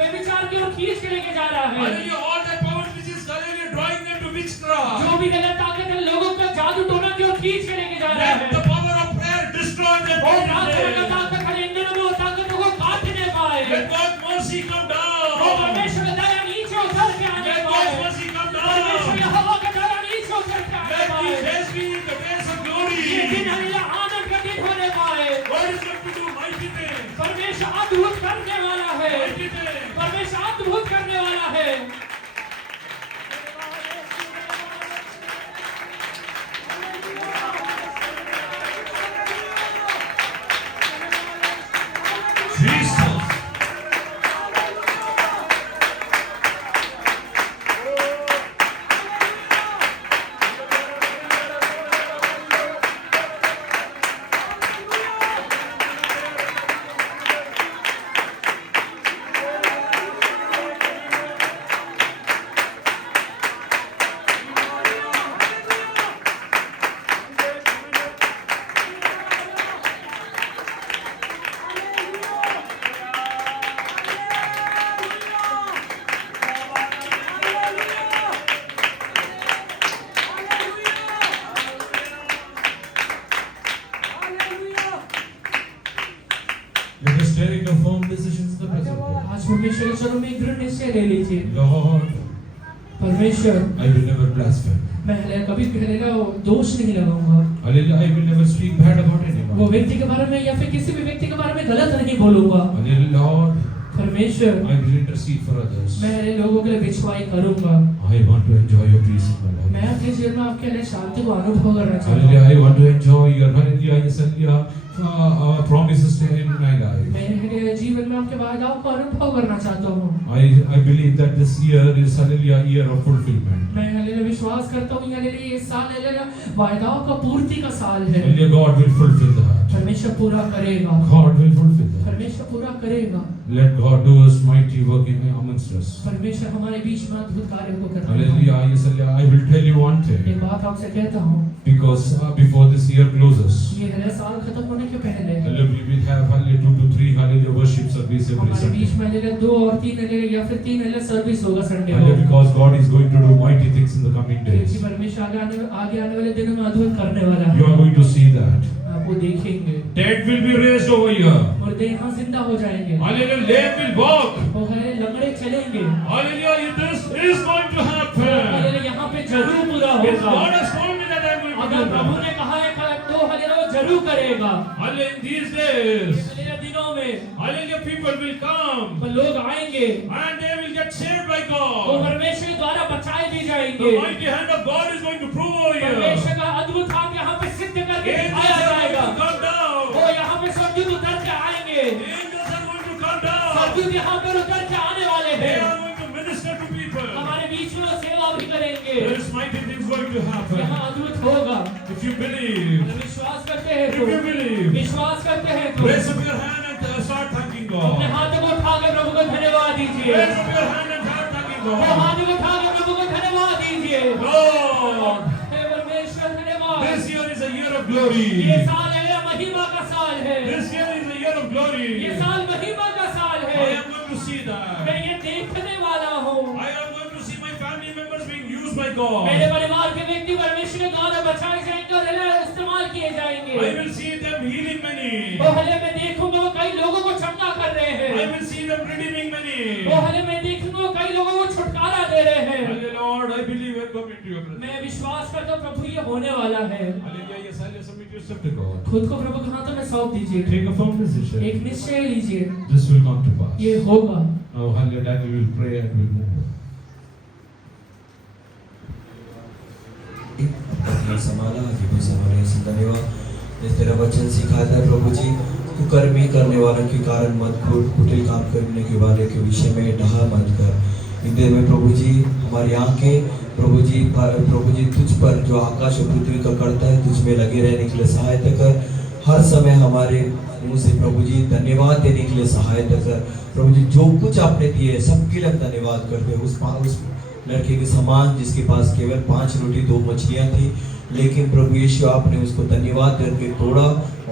व्यभिचार की ओर खींच के लेके जा रहा है। Hallelujah, all that powers which is hallelujah drawing them to witchcraft. जो भी हालेलुया ताकत है लोगों को जादू टोना की ओर खींच के लेके जा रहा Let है। the power of prayer destroy them. वो प्रार्थना का ताकत हालेलुया इन दिनों में वो ताकतों को काटने पाए। Let God's mercy come वो down. परमेश्वर का दया नीचे उतर के आने Let पाए। God's mercy come परमेश्वर down. यहोवा का दया नीचे उतर के आने Let पाए। these days be the days of ये दिन glory. हालेलुया आनंद का दिन होने पाए। God is going to do mighty things. परमेश्वर अद्भुत करने वाला है। Mighty things. just take a firm decision in the present. आज परमेश्वर के चरणों में एक दृढ़ निश्चय ले लीजिए। Lord, परमेश्वर, I will never blaspheme. मैं कभी पहले दोष नहीं लगाऊंगा। Hallelujah, I will never speak bad about वो anyone. व्यक्ति के बारे में या फिर किसी भी व्यक्ति के बारे में गलत नहीं बोलूंगा। Hallelujah, Lord, परमेश्वर, I will intercede for others. मैं लोगों के लिए बिछवाई करूंगा। I want to enjoy your peace in my life. मैं अपने जीवन में आपके लिए शांति को अनुभव करना चाहता Hallelujah, हूँ। I want to enjoy your hallelujah, yes, hallelujah, promises in my life. मैं जीवन में आपके वायदाओं को अनुभव करना चाहता हूँ। I believe that this year is hallelujah year of fulfillment. मैं हालेलुया विश्वास करता हूँ हालेलुया ये साल हालेलुया वायदाओं का पूर्ति का साल है। Hallelujah, God will fulfill that. परमेश्वर पूरा करेगा। God will fulfill that. परमेश्वर पूरा करेगा। Let God do His mighty work in amongst us. परमेश्वर हमारे बीच में अद्भुत कार्यों को करता है। Hallelujah, yes, hallelujah. I will tell you one एक thing. बात आपसे कहता हूँ, Because before this year closes, ये हालेलुया साल खत्म होने के पहले hallelujah, we will have hallelujah 2 to 3 hallelujah worship service every हमारे Sunday. बीच में हालेलुया 2 और 3 हालेलुया या फिर 3 हालेलुया सर्विस होगा संडे Hallelujah, को। because God is going to do mighty things in the coming क्योंकि days. परमेश्वर आगे आने वाले दिनों में अद्भुत करने वाला है। You are going to see that. आप वो देखेंगे। Dead will be raised over here. मुर्दे यहाँ जिंदा हो जाएंगे। Hallelujah, lame will walk. वो हालेलुया लंगड़े चलेंगे। Hallelujah, this is going to happen. Hallelujah यहाँ पे जरूर पूरा If होगा। God has told me that I am going to अगर do प्रभु that. ने कहा है तो हालेलुया वो जरूर करेगा। Hallelujah, in these days, hallelujah दिनों में hallelujah, people will come वो लोग आएंगे and they will get saved by वो God. परमेश्वर द्वारा बचाए भी The जाएंगे। mighty hand of God is going to prove over here. परमेश्वर का अद्भुत हाथ यहाँ पे सिद्ध करके Angels दिखाया are going जाएगा। to come down. वो यहाँ पे स्वर्गदूत उतर के आएंगे। Angels are going to come down. स्वर्गदूत यहाँ पर उतर के आने वाले They हैं। are going to minister to people. हमारे बीच में वो सेवा भी करेंगे। There is mighty things going to happen. यहाँ अद्भुत होगा। If you believe, अगर विश्वास करते हैं if तो you believe, विश्वास करते हैं तो raise up your hand and start thanking अपने God. हाथों को उठा के प्रभु को धन्यवाद दीजिए। Raise up your hand and start thanking वो God. हाथों को उठा के प्रभु को धन्यवाद दीजिए। Lord, हे परमेश्वर धन्यवाद। this year is a year of glory. ये साल है महिमा का साल है। This year is a year of ये glory. साल महिमा का साल I है। am going to see that. मैं ये देखने वाला हूँ। I am going to see my family members being used by मेरे God. परिवार के व्यक्ति परमेश्वर के द्वारा बचाए जाएंगे और इस्तेमाल किए जाएंगे। I will see them healing many. वो हले मैं देखूंगा वो कई लोगों को चंगा कर रहे I हैं। will see them redeeming many. वो हले मैं देखूंगा वो कई लोगों को छुटकारा दे रहे हैं। Hallelujah, Lord, I believe I come into your presence. मैं विश्वास करता हूँ प्रभु ये होने वाला है। Hallelujah, yes, hallelujah, submit yourself to God. खुद को प्रभु के हाथों में सौंप दीजिए। Take a firm decision. एक निश्चय लीजिए, This will come to pass. ये होगा। Now, hallelujah, Daniel will pray and will move on. अपना संभाला कि संभाले धन्यवाद। इस तेरा वचन सिखाता है प्रभु जी, कुकर्मी करने वालों के कारण मत घूट, कुटिल काम करने के वाले के विषय में डहा मत कर। इन दिन में प्रभु जी हमारी आंखें प्रभु जी तुझ पर जो आकाश और पृथ्वी का करता है तुझ में लगे रहने के लिए सहायता कर। हर समय हमारे मुंह से प्रभु जी धन्यवाद देने के लिए सहायता कर। प्रभु जी जो कुछ आपने दिए सबके लिए धन्यवाद करते हैं। उस लड़के के समान जिसके पास केवल 5 रोटी 2 मछलियां थी, लेकिन प्रभु यीशु आपने उसको धन्यवाद करके तोड़ा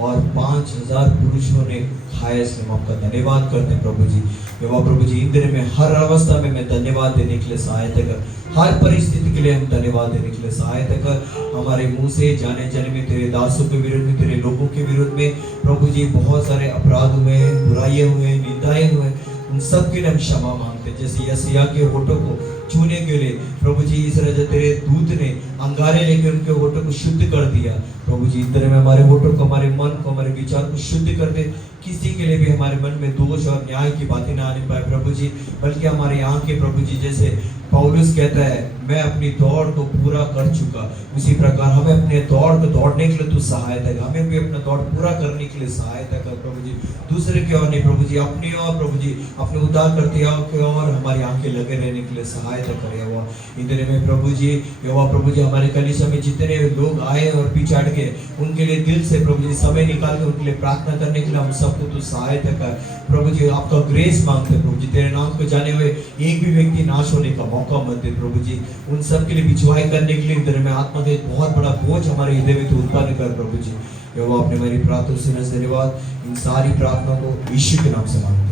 और 5000 पुरुषों ने खाया। इसलिए हम आपका धन्यवाद करते हैं प्रभु जी। प्रभु जी इन दिन में हर अवस्था में मैं धन्यवाद देने के लिए सहायता कर। हर परिस्थिति के लिए हम धन्यवाद देने के लिए सहायता कर। हमारे मुंह से जाने जाने में तेरे दासों के विरुद्ध में, तेरे लोगों के विरुद्ध में प्रभु जी बहुत सारे अपराध हुए हैं, बुराइयां हुए हैं, निंदाएं हुए हैं, उन सब के लिए हम क्षमा मांगते हैं। जैसे यशायाह के होठों को छूने के लिए प्रभु जी इस तरह तेरे दूत ने अंगारे लेकर उनके होठों को शुद्ध कर दिया। प्रभु जी इस तरह में हमारे होठों को, हमारे मन को, हमारे विचार को शुद्ध कर दे। किसी के लिए भी हमारे मन में दोष और न्याय की बातें ना आने पाए प्रभु जी, बल्कि हमारी आंखें प्रभु जी जैसे पौलुस कहता है मैं अपनी दौड़ को पूरा कर चुका, उसी प्रकार हमें अपने दौड़ को दौड़ने के लिए तू सहायता कर। हमें भी अपना दौड़ पूरा करने के लिए सहायता कर प्रभु जी। दूसरे की ओर नहीं प्रभु जी, अपनी ओर प्रभु जी, अपने उद्धार करते और हमारी आंखें लगे रहने के लिए सहायता करे। हुआ इतने में प्रभु जी यहोवा प्रभु जी हमारे कलीसिया में जितने लोग आए और पीछे हट गए उनके लिए दिल से प्रभु जी समय निकाल के उनके लिए प्रार्थना करने के लिए हम सबको तू सहायता कर। प्रभु जी आपका ग्रेस मांगते प्रभु जी, तेरे नाम को जाने हुए एक भी व्यक्ति नाश होने का मौका मत दे प्रभु जी। उन सब के लिए बिछवाई करने के लिए इधर में आत्मा के बहुत बड़ा बोझ हमारे हृदय में तू उत्पन्न कर प्रभु जी। यहोवा आपने मेरी प्रार्थना सुने, धन्यवाद। इन सारी प्रार्थना को यीशु के नाम से मांगते हैं।